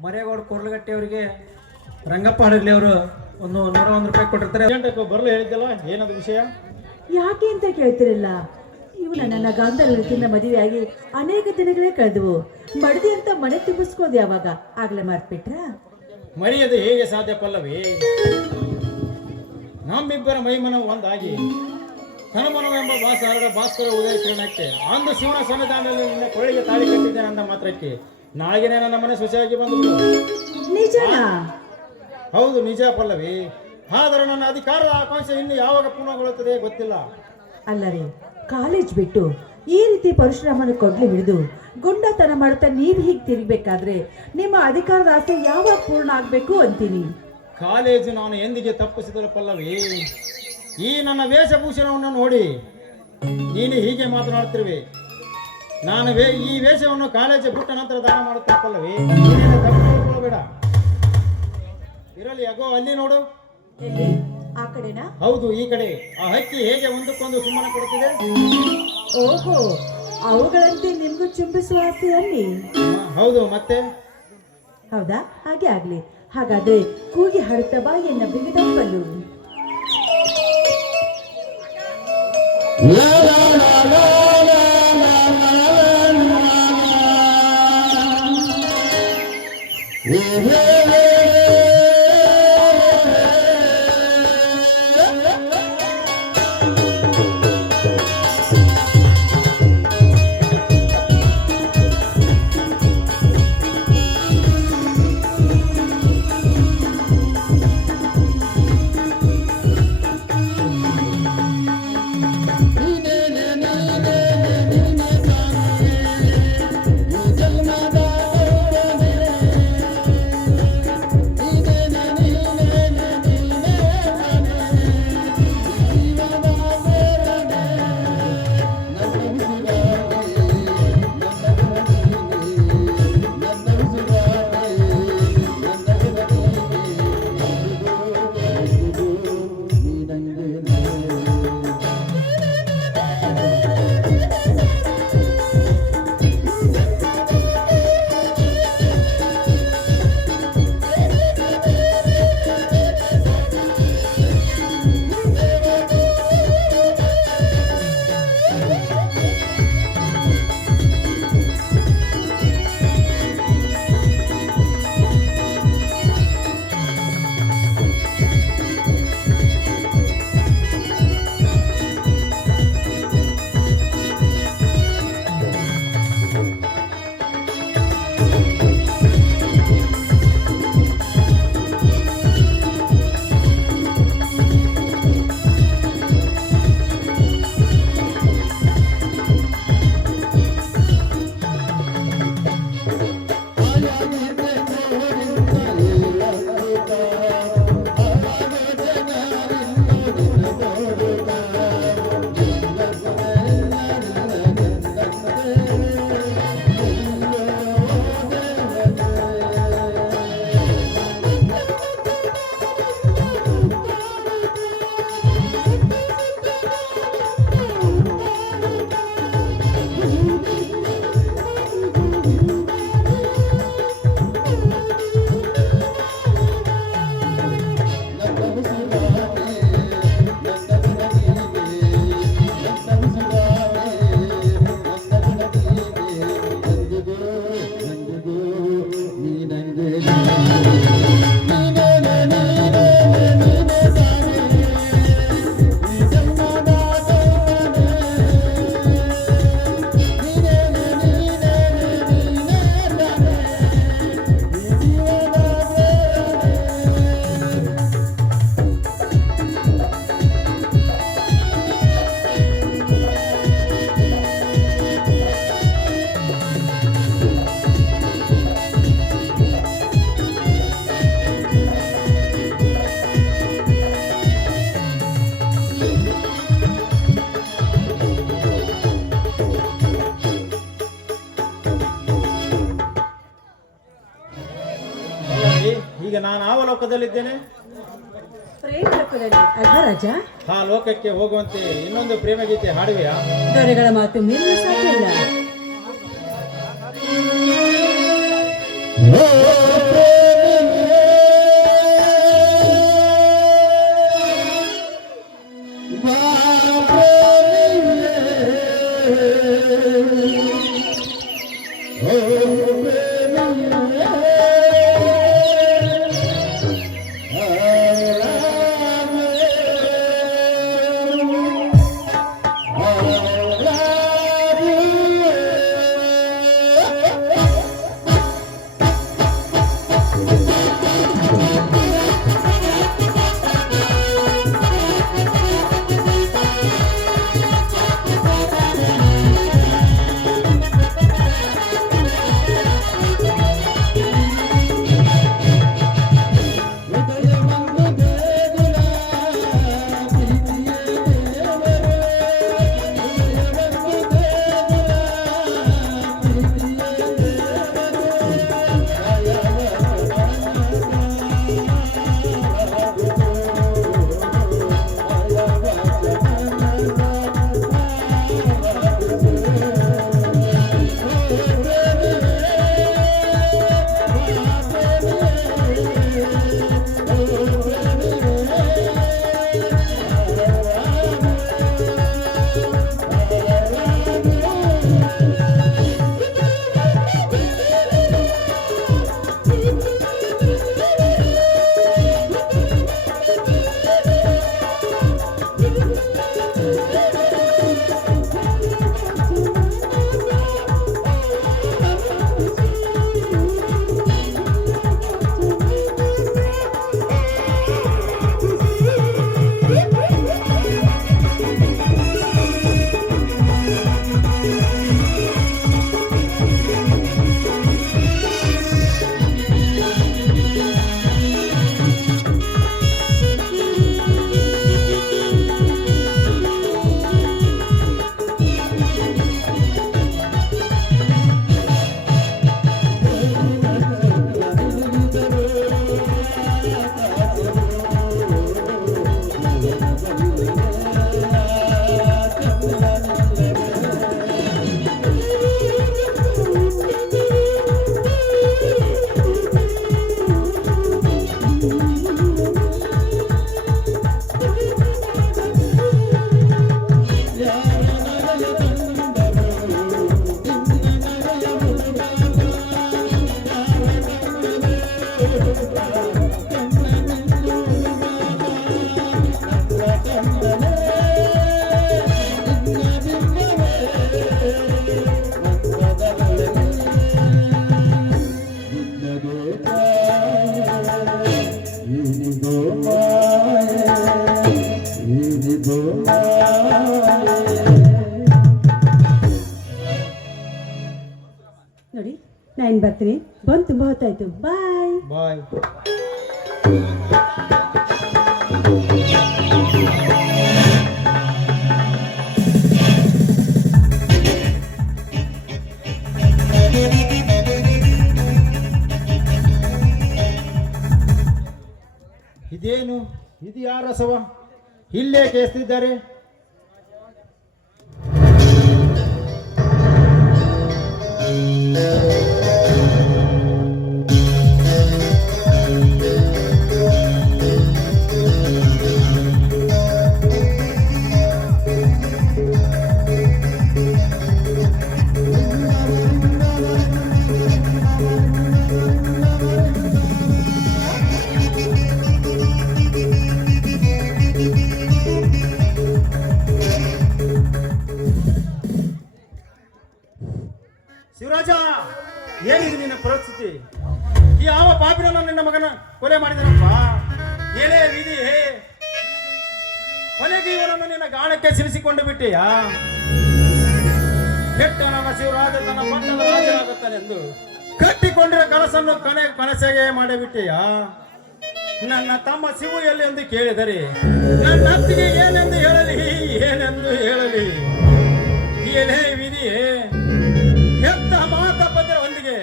ಮರೇಗೌಡ ಕೊರ್ಲಗಟ್ಟಿ ಅವರಿಗೆ ರಂಗಪ್ಪ ಹಡಗ್ಲಿ ಅವರು ಒಂದು 101 ರೂಪಾಯಿ ಕೊಟ್ಟಿರ್ತಾರೆ. ಬರಲು ಹೇಳಿದ್ದಲ್ಲ, ಏನದು ವಿಷಯ? ಯಾಕೆ ಅಂತ ಕೇಳ್ತಿರಲ್ಲ, ಇವು ನನ್ನ ಗಾಂಧರ್ವತಿಯಿಂದ ಮದುವೆಯಾಗಿ ಅನೇಕ ದಿನಗಳೇ ಕಳೆದವು. ಮಡದಿ ಅಂತ ಮನೆ ತುಂಬಿಸ್ಕೋದು ಯಾವಾಗ? ಆಗ್ಲೇ ಮಾರ್ಬಿಟ್ರ? ಮರೆಯದೆ ಹೇಗೆ ಸಾಧ್ಯ ಪಲ್ಲವಿ? ನಮ್ಮಿಬ್ಬರ ಮೈಮನ ಒಂದಾಗಿ ಕನಮನವೆಂಬ ಭಾಸ್ಕರ ಉದಯ ಕಿರಣಕ್ಕೆ ಅಂದು ಶಿವನ ಸನ್ನಿಧಾನದಲ್ಲಿ ನಿನ್ನ ಕೊಳ್ಳಿಗೆ ತಾಳಿ ಕಟ್ಟಿದ್ದೇನೆ ಅಂದ ಮಾತ್ರಕ್ಕೆ ನಾಳೆಗೆ ನನ್ನ ಮನೆ ಸೊಸೆಯಾಗಿ ಬಂದು. ನಿಜನಾ? ಹೌದು, ನಿಜ ಪಲ್ಲವಿ. ಆದರೆ ನನ್ನ ಅಧಿಕಾರದ ಆಕಾಂಕ್ಷೆ ಇನ್ನು ಯಾವಾಗ ಪೂರ್ಣಗೊಳ್ಳುತ್ತದೆ ಗೊತ್ತಿಲ್ಲ. ಅಲ್ಲರಿ, ಕಾಲೇಜ್ ಬಿಟ್ಟು ಈ ರೀತಿ ಪರಶುರಾಮನ ಕೊಡ್ಲಿ ಹಿಡಿದು ಗುಂಡತನ ಮಾಡುತ್ತಾ ನೀವು ಹೀಗೆ ತಿರುಗಬೇಕಾದ್ರೆ ನಿಮ್ಮ ಅಧಿಕಾರದ ಆಸೆ ಯಾವಾಗ ಪೂರ್ಣ ಆಗ್ಬೇಕು ಅಂತೀನಿ. ಕಾಲೇಜು ನಾನು ಎಂದಿಗೆ ತಪ್ಪಿಸಿದಳು ಪಲ್ಲವಿ. ಈ ನನ್ನ ವೇಷಭೂಷಣವನ್ನು ನೋಡಿ ನೀನು ಹೀಗೆ ಮಾತನಾಡುತ್ತಿರುವೆ. ನಾನು ಈ ವೇಷವನ್ನು ಕಾಲೇಜು ಬಿಟ್ಟ ನಂತರ ದಾನ ಮಾಡುತ್ತೇನೆ ಪಲ್ಲವಿ. ನೀನೇನು ತಪ್ಪು ತಿಳ್ಕೊಳ್ಳಬೇಡ. ಇರಲಿ, ಅಗೋ ಅಲ್ಲಿ ನೋಡು. ಎಲ್ಲಿ? ಆ ಕಡೆನಾ? ಹೌದು, ಈ ಕಡೆ. ಆ ಹಕ್ಕಿ ಹೇಗೆ ಒಂದಕ್ಕೊಂದು ಸುಮ್ಮನೆ ಕೊಡುತ್ತಿದೆ. ಓಹೋ, ಅವುಗಳಂತೆ ನಿಮ್ಗೂ ಚುಂಬಿಸುವ ಆಸೆ ಅಲ್ಲಿ? ಹೌದು, ಮತ್ತೆ? ಹೌದಾ? ಹಾಗೆ ಆಗ್ಲಿ. ಹಾಗಾದ್ರೆ ಕೂಗಿ ಹಾಡುತ್ತಾ ಬಾಯಿಯನ್ನ ಬಿಗಿದಪ್ಪಲು. ಇದೇ ಈಗ ನಾನು ಯಾವ ಲೋಕದಲ್ಲಿದ್ದೇನೆ? ಪ್ರೇಮ ಲೋಕದಲ್ಲಿ ಅಲ್ವಾ ರಾಜ? ಆ ಲೋಕಕ್ಕೆ ಹೋಗುವಂತೆ ಇನ್ನೊಂದು ಪ್ರೇಮ ಗೀತೆ ಹಾಡುವೆಯಾ? ದೊರೆಗಳ ಮಾತು ಮೀರಲು ಸಾಧ್ಯ ಇಲ್ಲ. ನೋಡಿ ನಾನು ಬರ್ತೀನಿ. ಬಂದು ತುಂಬ ಹೊತ್ತಾಯ್ತು. ಬಾಯ್ ಬಾಯ್. ಇದೇನು ಇದು ಯಾರ ರಸವ ಇಲ್ಲೇ ಕೇಳಿಸ್ತಿದ್ದಾರೆ? ಶಿವರಾಜ, ಏನಿದೆ ನಿನ್ನ ಪರಿಸ್ಥಿತಿ? ಯಾವ ಪಾಪಿನ ನಿನ್ನ ಮಗನ ಕೊಲೆ ಮಾಡಿದನಪ್ಪ? ಏನೇ ವಿಧಿ, ಕೊನೆಗೆ ಇವನನ್ನು ನಿನ್ನ ಗಾಳಕ್ಕೆ ಸಿಲಿಸಿಕೊಂಡು ಬಿಟ್ಟೆಯಾ? ಕೆಟ್ಟನವ ಶಿವರಾಜ ತನ್ನ ಪಟ್ಟದ ರಾಜನಾಗುತ್ತಾನೆಂದು ಕಟ್ಟಿಕೊಂಡಿರೋ ಕನಸನ್ನು ಕನಸಿಗೆ ಮಾಡಿಬಿಟ್ಟೆಯಾ? ನನ್ನ ತಮ್ಮ ಶಿವು ಎಲ್ಲಿ ಎಂದು ಕೇಳಿದರೆ ನನ್ನ ಅತ್ತಿಗೆ ಏನೆಂದು ಹೇಳಲಿ, ಏನೆಂದು ಹೇಳಲಿ? ಏನೇ ವಿಧಿಯೇ, ಹೆತ್ತ ಮಾತ ಪದರೊಂದಿಗೆ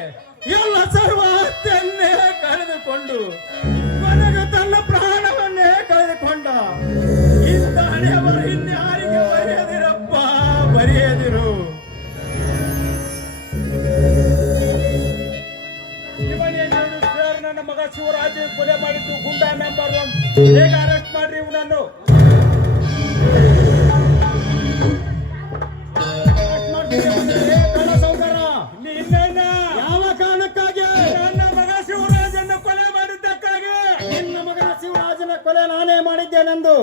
ಎಲ್ಲ ಸರ್ವ ಹತ್ಯೆಯನ್ನೇ ಕಳೆದುಕೊಂಡು ಹಣೆ ಬರ ಇನ್ಯಾರಿಗೆ ಬರೆಯದಿರಪ್ಪ, ಬರೆಯದಿರು. ಇವನೇನು ಸರ್, ನನ್ನ ಮಗ ಶಿವರಾಜ್ ಕೊಲೆ ಮಾಡಿದ್ದು ಗುಂಡಾ ನಂಬರ್ 1. ಬೇಗ ಅರೆಸ್ಟ್ ಮಾಡ್ರಿ ಇವನನ್ನು. ಯಾವ ಕಾರಣಕ್ಕಾಗಿ? ನನ್ನ ಮಗ ಶಿವರಾಜನ ಕೊಲೆ ಮಾಡಿದ್ದಕ್ಕಾಗಿ. ನಿನ್ನ ಮಗನ ಶಿವರಾಜನ ಕೊಲೆ ನಾನೇ ಮಾಡಿದ್ದೇನೆಂದು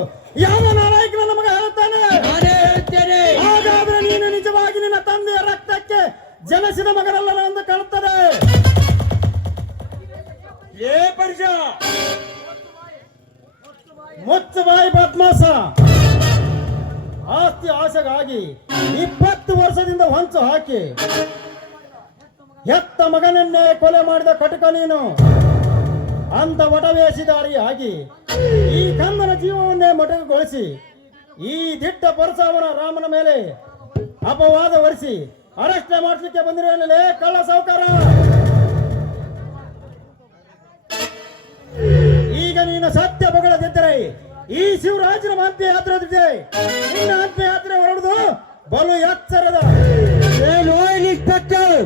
ಯಾವ ನಾಲಾಯಕ ನನ್ನ ಮಗ ಹೇಳ್ತಾನೆ? ನಾನೇ ಹೇಳ್ತೇನೆ. ಹಾಗಾದ್ರೆ ನೀನು ನಿಜವಾಗಿ ನಿನ್ನ ತಂದೆಯ ರಕ್ತಕ್ಕೆ ಜನಿಸಿದ ಮಗನಲ್ಲ ಎಂದು ಕಾಣುತ್ತದೆ. ಏ ಪರಿಷ ಮುಚ್ಚಬಾಯಿ ಬದ್ಮಾಸ, ಆಸ್ತಿ ಆಸೆಗಾಗಿ 20 ವರ್ಷದಿಂದ ಹೊಂಚು ಹಾಕಿ ಹೆತ್ತ ಮಗನನ್ನೇ ಕೊಲೆ ಮಾಡಿದ ಕಟಕ ನೀನು. ಅಂತ ವಟವೇಷಿದಾರಿ ಆಗಿ ಈ ಕಂದನ ಜೀವವನ್ನೇ ಮೊಟಕುಗೊಳಿಸಿ ಈ ದಿಟ್ಟ ಪರಸಾವನ ರಾಮನ ಮೇಲೆ ಅಪವಾದ ಹೊರಿಸಿ ಅರೆಸ್ಟ್ ಮಾಡಿಸಲಿಕ್ಕೆ ಬಂದಿರೋನಲ್ಲೇ ಕಳ್ಳ ಸಾವುಕಾರ. ಈಗ ನೀನು ಸತ್ಯ ಬಗಳದಿದ್ದರೆ ಈ ಶಿವರಾಜನ ಆತ್ಮಯಾತ್ರೆ ಇದೆ. ನಿನ್ನ ಆತ್ಮಯಾತ್ರೆ ಹೊರಡುದು ಬಲು ಎಚ್ಚರದ. ಏನು ಇನ್ಸ್ಪೆಕ್ಟರ್,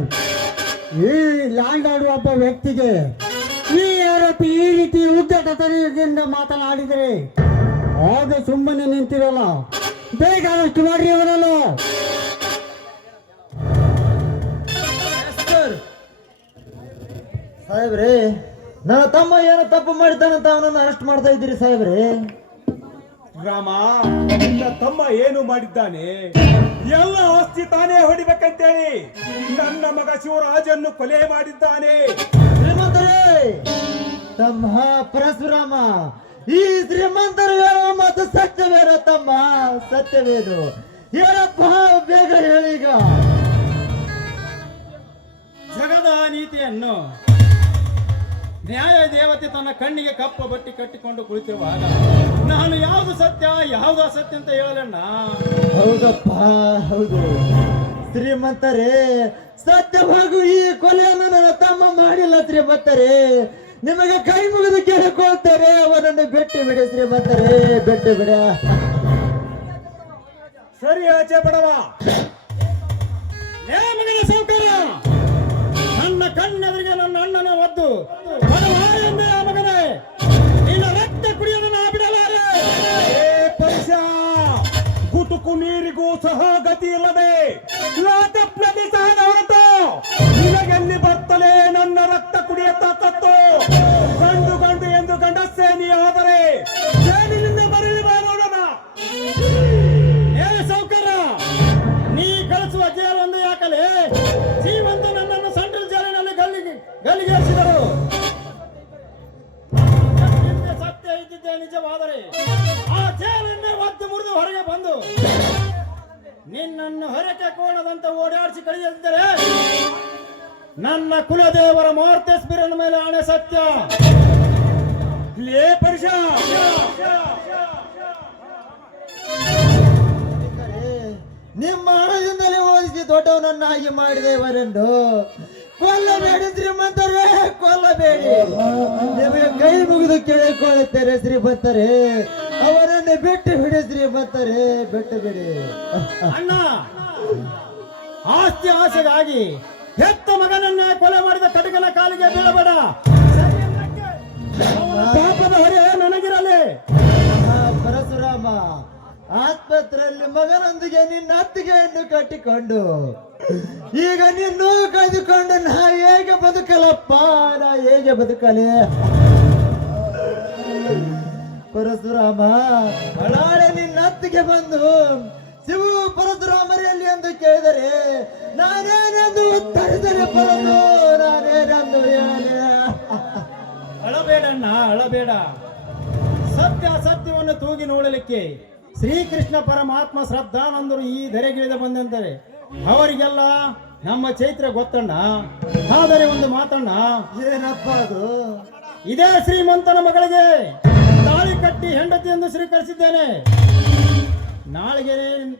ಈ ಲ್ಯಾಂಡ್ ಆಡುವ ಒಬ್ಬ ವ್ಯಕ್ತಿಗೆ ಈ ಆರೋಪಿ ಈ ರೀತಿ ಉದ್ದಟತನದಿಂದ ಮಾತನಾಡಿದರೆ ಆಗ ಸುಮ್ಮನೆ ನಿಂತಿರಲ್ಲ. ಬೇಗ ಅರೆಸ್ಟ್ ಮಾಡ್ರಿ ಅವರನ್ನು. ಸಾಹೇಬ್ರೆ, ನನ್ನ ತಮ್ಮ ಏನೋ ತಪ್ಪು ಮಾಡಿದ್ದಾನಂತ ಅವನನ್ನು ಅರೆಸ್ಟ್ ಮಾಡ್ತಾ ಇದ್ದೀರಿ ಸಾಹೇಬ್ರೆ. ರಾಮ, ನಿನ್ನ ತಮ್ಮ ಏನು ಮಾಡಿದ್ದಾನೆ? ಎಲ್ಲ ಆಸ್ತಿ ತಾನೇ ಹೊಡಿಬೇಕಂತೇಳಿ ನನ್ನ ಮಗ ಶಿವರಾಜನ್ನು ಕೊಲೆ ಮಾಡಿದ್ದಾನೆ. ಶ್ರೀಮಂತರೇ, ತಮ್ಮ ಪರಶುರಾಮ, ಈ ಶ್ರೀಮಂತರು ಹೇಳುವ ಮಾತು ಸತ್ಯವೇನೋ ತಮ್ಮ? ಸತ್ಯವೇನು ಏನಪ್ಪ? ಬೇಗ ಹೇಳೀಗ. ಜಗದ ನೀತಿಯನ್ನು ನ್ಯಾಯ ದೇವತೆ ತನ್ನ ಕಣ್ಣಿಗೆ ಕಪ್ಪ ಬಟ್ಟಿ ಕಟ್ಟಿಕೊಂಡು ಕುಳಿತಿರುವಾಗ ನಾನು ಯಾವುದು ಸತ್ಯ ಯಾವುದು ಅಸತ್ಯ ಅಂತ ಹೇಳಲಣ್ಣ. ಹೌದಪ್ಪ, ಹೌದು ಶ್ರೀಮಂತರೇ, ಸತ್ಯವಾಗೂ ಈ ಕೊಲೆಯನ್ನು ನನ್ನ ತಮ್ಮ ಮಾಡಿಲ್ಲ ಶ್ರೀಮಂತರೇ. ನಿಮಗೆ ಕೈ ಮುಗಿದು ಕೇಳಿಕೊಳ್ತಾರೆ, ಅವನನ್ನು ಬಿಟ್ಟು ಬಿಡಿ ಶ್ರೀಮಂತರೇ, ಬಿಟ್ಟು ಬಿಡ. ಸರಿ ಆಚೆ ಬಡವ. ಏ ಮಗನ ಸೌಕರ್ಯ, ನನ್ನ ಕಣ್ಣೆದುರಿಗೆ ನನ್ನ ಅಣ್ಣನ ಒದ್ದು ಬಡವ ಎಂದೇ ಆ ಮಗನೇ, ನಿನ್ನ ರಕ್ತ ಕುಡಿಯೋದನ್ನ ಬಿಡಲಾರೆ. ಪೈಸ ಗುಟುಕು ನೀರಿಗೂ ಸಹ ಗತಿ ಇಲ್ಲದೆ ಲಾಟಪ್ನಲ್ಲಿ ಸಹ ಹೊರಟು ನಿನಗೆಲ್ಲಿ ಬರ್ತಲೇ ನನ್ನ ರಕ್ತ ಕುಡಿಯ ತಾಕತ್ತು. ಗಂಡು ಗಂಡು ಎಂದು ಗಂಡಸ್ಸೇ ನೀ ಆದರೆ ಜೈಲಿನಿಂದ ಬರಲಿ ಬಾ ನೋಡೋಣ. ಏ ಸೌಕರ್ಯ, ನೀ ಕಳಿಸುವ ಜೈಲು ಒಂದು ಯಾಕಲೆ? ಜೀವಂತ ನನ್ನನ್ನು ಸೆಂಟ್ರಲ್ ಜೈಲಿನಲ್ಲಿ ಗಲ್ಲಿಗೇರಿಸಿದರು. ಸತ್ಯ ಇದ್ದಿದ್ದೇ ನಿಜವಾದರೆ ಆ ಜೈಲನ್ನೇ ಒದ್ದು ಮುರಿದು ಹೊರಗೆ ಬಂದು ನಿನ್ನನ್ನು ಹೊರಕೆ ಕೋಣದಂತ ಓಡಾಡಿಸಿ ಕಳೆದಿದ್ದರೆ ನನ್ನ ಕುಲದೇವರ ಮಾರ್ತೇಶ್ವರನ ಮೇಲೆ ಆಣೆ ಸತ್ಯ. ಲೇ ಪರಿಷ, ನಿಮ್ಮ ಹಣದಿಂದಲೇ ಓದಿಸಿ ದೊಡ್ಡವನನ್ನಾಗಿ ಮಾಡಿದೆವರೆಂದು ಕೊಲ್ಲಬೇಡಿ ಶ್ರೀಮಂತರೇ, ಕೊಲ್ಲಬೇಡಿ. ನಿಮಗೆ ಕೈ ಮುಗಿದು ಕೇಳಿಕೊಳ್ಳುತ್ತಾರೆ ಶ್ರೀಮಂತರೇ, ಅವರನ್ನು ಬಿಟ್ಟು ಬಿಡಿ ಶ್ರೀಮಂತರೇ, ಬಿಟ್ಟು ಬಿಡಿ. ಅಣ್ಣ, ಆಸ್ತಿ ಆಸೆಗಾಗಿ ಹೆತ್ತ ಮಗನನ್ನೇ ಕೊಲೆ ಮಾಡಿದ ಕಟಕನ ಕಾಲಿಗೆ ಬೀಳಬೇಡ. ಪಾಪದ ಹೊರೆ ನನಗಿರಲಿ. ಪರಶುರಾಮ, ಆಸ್ಪತ್ರೆಯಲ್ಲಿ ಮಗನೊಂದಿಗೆ ನಿನ್ನ ಅತ್ತಿಗೆಯನ್ನು ಕಟ್ಟಿಕೊಂಡು ಈಗ ನಿನ್ನೂ ಕಳೆದುಕೊಂಡು ನಾ ಹೇಗೆ ಬದುಕಲಪ್ಪ, ನಾ ಹೇಗೆ ಬದುಕಲೆ? ಪರಶುರಾಮ, ನಾಳೆ ನಿನ್ನ ಅತ್ತಿಗೆ ಬಂದು ಶಿವು ಪರಶುರಾಮರಲ್ಲಿ ಎಂದು ಕೇಳಿದರೆ ನಾನೇನೆಂದು ಉತ್ತರಿದರೆ ಪರದು, ನಾನೇನೆಂದು ಹೇಳಲೆ? ಅಳಬೇಡಣ್ಣ, ಅಳಬೇಡ. ಸತ್ಯ ಸತ್ಯವನ್ನು ತೂಗಿ ನೋಡಲಿಕ್ಕೆ ಶ್ರೀಕೃಷ್ಣ ಪರಮಾತ್ಮ ಶ್ರದ್ಧಾನಂದರು ಈ ಧರೆಗಿಳಿದ ಬಂದಂತಾರೆ. ಅವರಿಗೆಲ್ಲ ನಮ್ಮ ಚೈತ್ರ ಗೊತ್ತಣ್ಣ. ಆದರೆ ಒಂದು ಮಾತಣ್ಣ, ಏನಪ್ಪ ಅದು? ಇದೇ ಶ್ರೀಮಂತನ ಮಗಳಿಗೆ ತಾಳಿ ಕಟ್ಟಿ ಹೆಂಡತಿ ಎಂದು ಸ್ವೀಕರಿಸಿದ್ದೇನೆ. ನಾಳೆಗೆ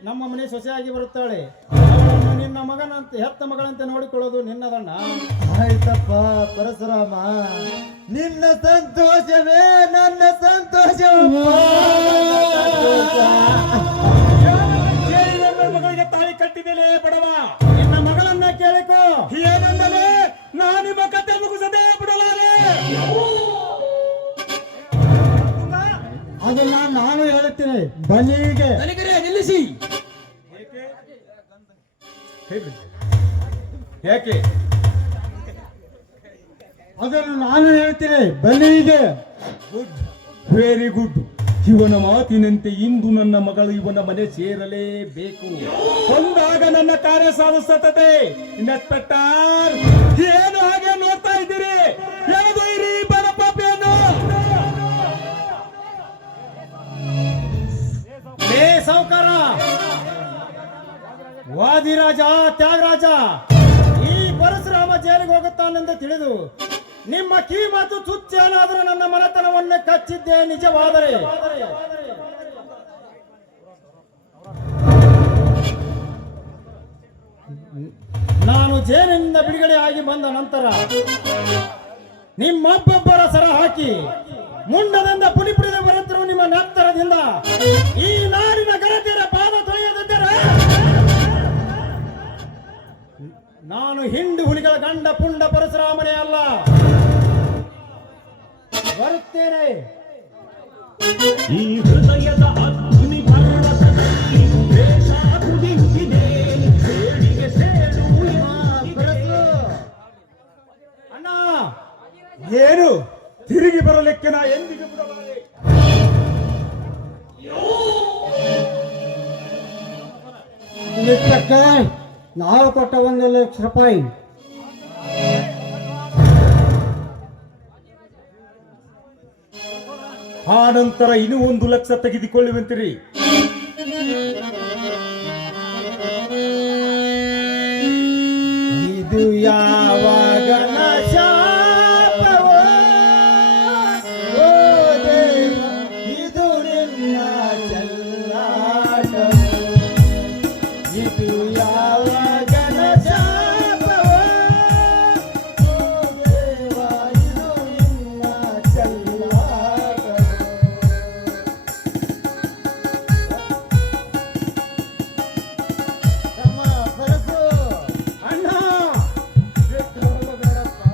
ನಮ್ಮ ಮನೆ ಸೊಸೆಯಾಗಿ ಬರುತ್ತಾಳೆ. ಅವಳನ್ನು ನಿನ್ನ ಹೆತ್ತ ಮಗಳಂತೆ ನೋಡಿಕೊಳ್ಳೋದು ನಿನ್ನದಣ್ಣ. ಆಯ್ತಪ್ಪ ಪರಶುರಾಮ, ನಿನ್ನ ಸಂತೋಷವೇ ನನ್ನ ಸಂತೋಷ. ಕೇಳಿ ನನ್ನ ಮಗಳಿಗೆ ತಾಳಿ ಕಟ್ಟಿದ್ದೇನೆ ಬಡವ, ನಿನ್ನ ಮಗಳನ್ನ ಕೇಳಿಕೋ. ಏನಂದಲೇ ನಾ ನಿಮ್ಮ ಕತೆ ಮುಗಿಸದೆ ಬಿಡಲಾರೆ. ಅದನ್ನ ನಾನು ಹೇಳುತ್ತೇನೆ, ಬಲಿಗೆ ನಿಲ್ಲಿಸಿ. ಯಾಕೆ ಅದನ್ನು ನಾನು ಹೇಳ್ತೇನೆ, ಬಲಿಗೆ. Good, very good. ಇವನ ಮಾತಿನಂತೆ ಇಂದು ನನ್ನ ಮಗಳು ಇವನ ಮನೆ ಸೇರಲೇಬೇಕು. ಒಂದಾಗ ನನ್ನ ಕಾರ್ಯ ಸಾಧಿಸುತ್ತದೆ. ಇನ್ಸ್ಪೆಕ್ಟರ್, ಏನು ಹಾಗೆ ನೋಡ್ತಾ ಇದ್ದೀರಿ? ಎಳೆದೊಯ್ಯಿರಿ ಬರಪಾಪಿಯನ್ನು. ಲೇ ಸಾವುಕಾರ, ವಾದಿರಾಜ, ತ್ಯಾಗರಾಜ, ಈ ಪರಶುರಾಮ ಜೈಲಿಗೆ ಹೋಗುತ್ತಾನೆಂದು ತಿಳಿದು ನಿಮ್ಮ ಕೀ ಮಾತು ಚುಚ್ಚೇನಾದರೂ ನನ್ನ ಮನೆತನವನ್ನೇ ಕಚ್ಚಿದ್ದೇ ನಿಜವಾದರೆ ನಾನು ಜೈಲಿನಿಂದ ಬಿಡುಗಡೆ ಆಗಿ ಬಂದ ನಂತರ ನಿಮ್ಮೊಬ್ಬೊಬ್ಬರ ಸರ ಹಾಕಿ ಮುಂಡದಿಂದ ಪುಡಿ ಪುಡಿದ ಬರುತ್ತಿರುವ ನಿಮ್ಮ ನೆತ್ತರದಿಂದ ಈ ನಾಡಿನ ಗಣತಿಯರ ಪಾದ ತೊಳೆಯದಿದ್ದರೆ ನಾನು ಹಿಂಡು ಹುಲಿಗಳ ಗಂಡ ಪುಂಡ ಪರಶುರಾಮನೇ ಅಲ್ಲ. ಬರುತ್ತೇನೆ. ಈ ಹೃದಯದ ಅಗ್ನಿ ಪರ್ವತದಲ್ಲಿ ದ್ವೇಷ ಕುದಿಯುತ್ತಿದೆ, ಸೇಡಿಗೆ ಸೇಡು ಅಣ್ಣ, ಏನು ತಿರುಗಿ ಬರಲಿಕ್ಕೆ ನಾ ಎಂದಿಗೂ ಬಿಡಲಾರೆ. ಇನ್ಸ್ಪೆಕ್ಟರ್, ನಾವು ಕೊಟ್ಟ 1 ಲಕ್ಷ ರೂಪಾಯಿ ಆ ನಂತರ ಇನ್ನೂ 1 ಲಕ್ಷ ತೆಗೆದುಕೊಳ್ಳುವಂತಿರಿ. ಇದು ಯಾವಾಗ ಶಾಪವೋ ಓ ದೇವ, ಇದು ನಿನ್ನ ಚೆಲ್ಲಾಟವೋ. ಇದು ಯಾವಾಗ ಶಾಪವೋ ಓ ದೇವ, ಇದು ನಿನ್ನ ಚೆಲ್ಲಾಟವೋ. ತಮ್ಮ ಪರಶು, ಅಣ್ಣ, ಬಿಟ್ಟು ಹೋಗಬೇಡಪ್ಪ.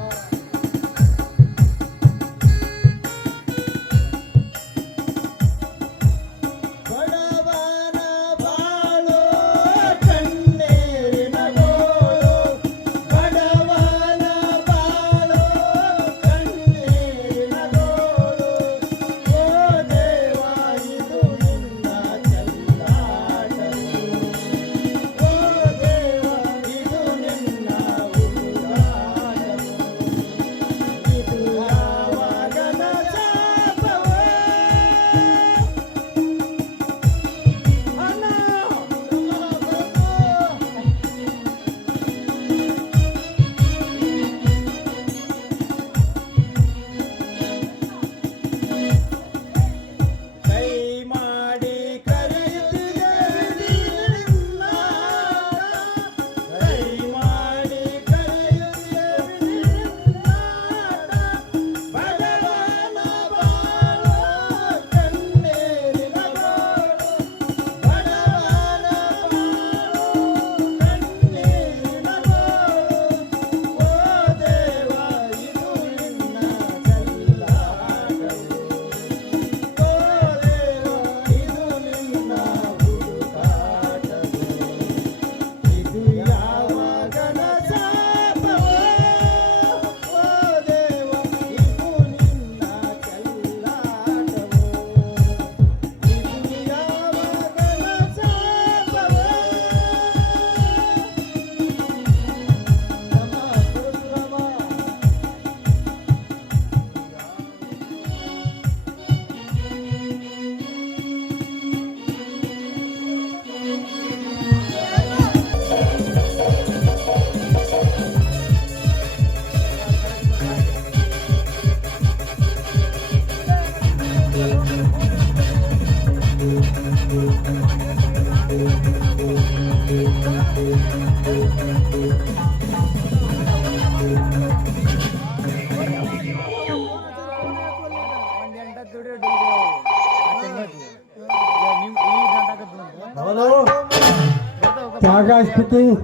ತ್ಯಾಗ ಸ್ಪೀಕಿಂಗ್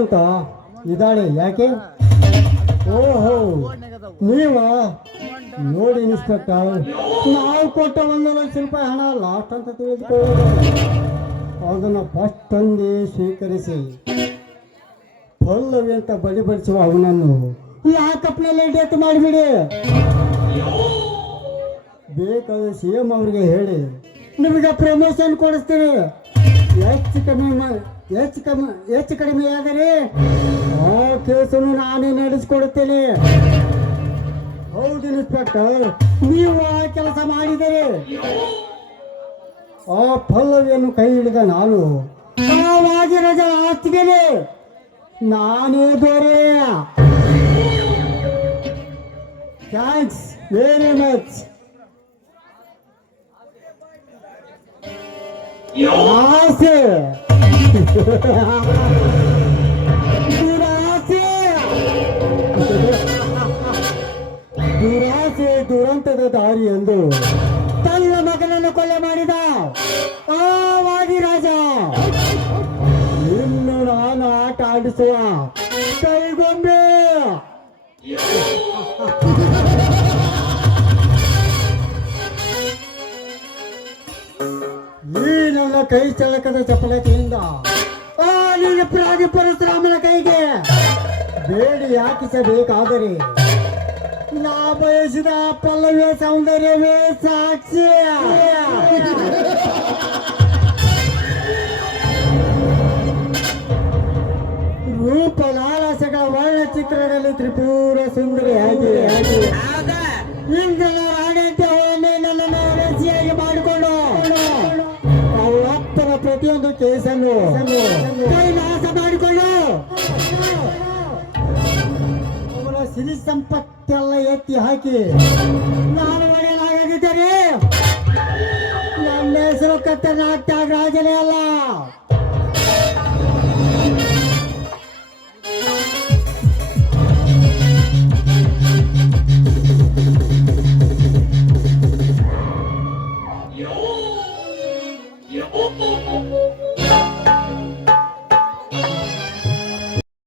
ಅಂತ ಇದ್ದಾಳೆ ಯಾಕೆ? ಓಹೋ ನೀವ ನೋಡಿ ಇನ್ಸ್ಪೆಕ್ಟರ್, ನಾವು ಕೊಟ್ಟ 1 ಲಕ್ಷ ರೂಪಾಯಿ ಹಣ ಲಾಸ್ಟ್ ಅಂತ ತಿಳಿದುಕೊಳ್ಳೋದು, ಅದನ್ನು ಫಸ್ಟ್ ತಂದು ಸ್ವೀಕರಿಸಿ ಪಲ್ಲವಿ ಅಂತ ಬಡಿಬಡಿಸುವ ಅವನನ್ನು ಲಾಕಪ್ನಲ್ಲಿ ಡೆತ್ ಮಾಡಿಬಿಡಿ. ಬೇಕಾದ CM ಅವರಿಗೆ ಹೇಳಿ ನಿಮಗೆ ಪ್ರಮೋಷನ್ ಕೊಡಿಸ್ತೀನಿ. ಹೆಚ್ಚು ಕಡಿಮೆ ಆದರೆ ಆ ಕೇಸನ್ನು ನಾನೇ ನಡೆಸಿಕೊಡುತ್ತೇನೆ. ಹೌದು ಇನ್ಸ್ಪೆಕ್ಟರ್, ನೀವು ಆ ಕೆಲಸ ಮಾಡಿದರೆ ಆ ಪಲ್ಲವಿಯನ್ನು ಕೈ ಹಿಡಿದ ನಾನು ಆವಾಗಿ ರಜಾ ಆಸ್ತಿಗೆ ನಾನೇ ದೊರೆ. Thanks very much. ಆಸೆ ದುರಾಸೆ ದುರಂತದ ದಾರಿ ಎಂದು ತನ್ನ ಮಗನನ್ನು ಕೊಲೆ ಮಾಡಿದ ಆ ವಾದಿರಾಜ ಇನ್ನು ನಾನು ಆಟ ಆಡಿಸುವ ಕೈಗೊಂಬೆ. ಈ ನನ್ನ ಕೈ ಚಳಕದ ಚಪಲತೆಯಿಂದ ಆ ನಿನ್ನ ಪ್ರಾಣಿ ಪರಶುರಾಮನ ಕೈಗೆ ಬೇಡಿ ಹಾಕಿಸಬೇಕಾದರೆ ನಾ ಬಯಸಿದ ಪಲ್ಲವಿಯ ಸೌಂದರ್ಯವೇ ಸಾಕ್ಷಿ. ರೂಪ ಲಾಲಾಸಗಳ ವರ್ಣಚಿತ್ರದಲ್ಲಿ ತ್ರಿಪುರ ಸುಂದರಿಯಾಗಿ ಇಂದಿನ ರಾಣಿಯಂತೆ ಅವಳನ್ನೇ ನನ್ನನ್ನು ರಸಿಯಾಗಿ ಮಾಡಿಕೊಂಡು ಅವಳಪ್ಪನ ಪ್ರತಿಯೊಂದು ಕೇಸನ್ನು ಕೈಲಾಸ ಮಾಡಿಕೊಂಡು ಅವಳ ಸಿರಿ ಸಂಪತ್ತೆಲ್ಲ ಎತ್ತಿ ಹಾಕಿ ನಾನು ಒಡೆಯಲಾಗದಿದ್ದರೆ ನನ್ನ ಹೆಸರು ಕತ್ತನಾಟ್ಯ ರಾಜನೇ ಅಲ್ಲ.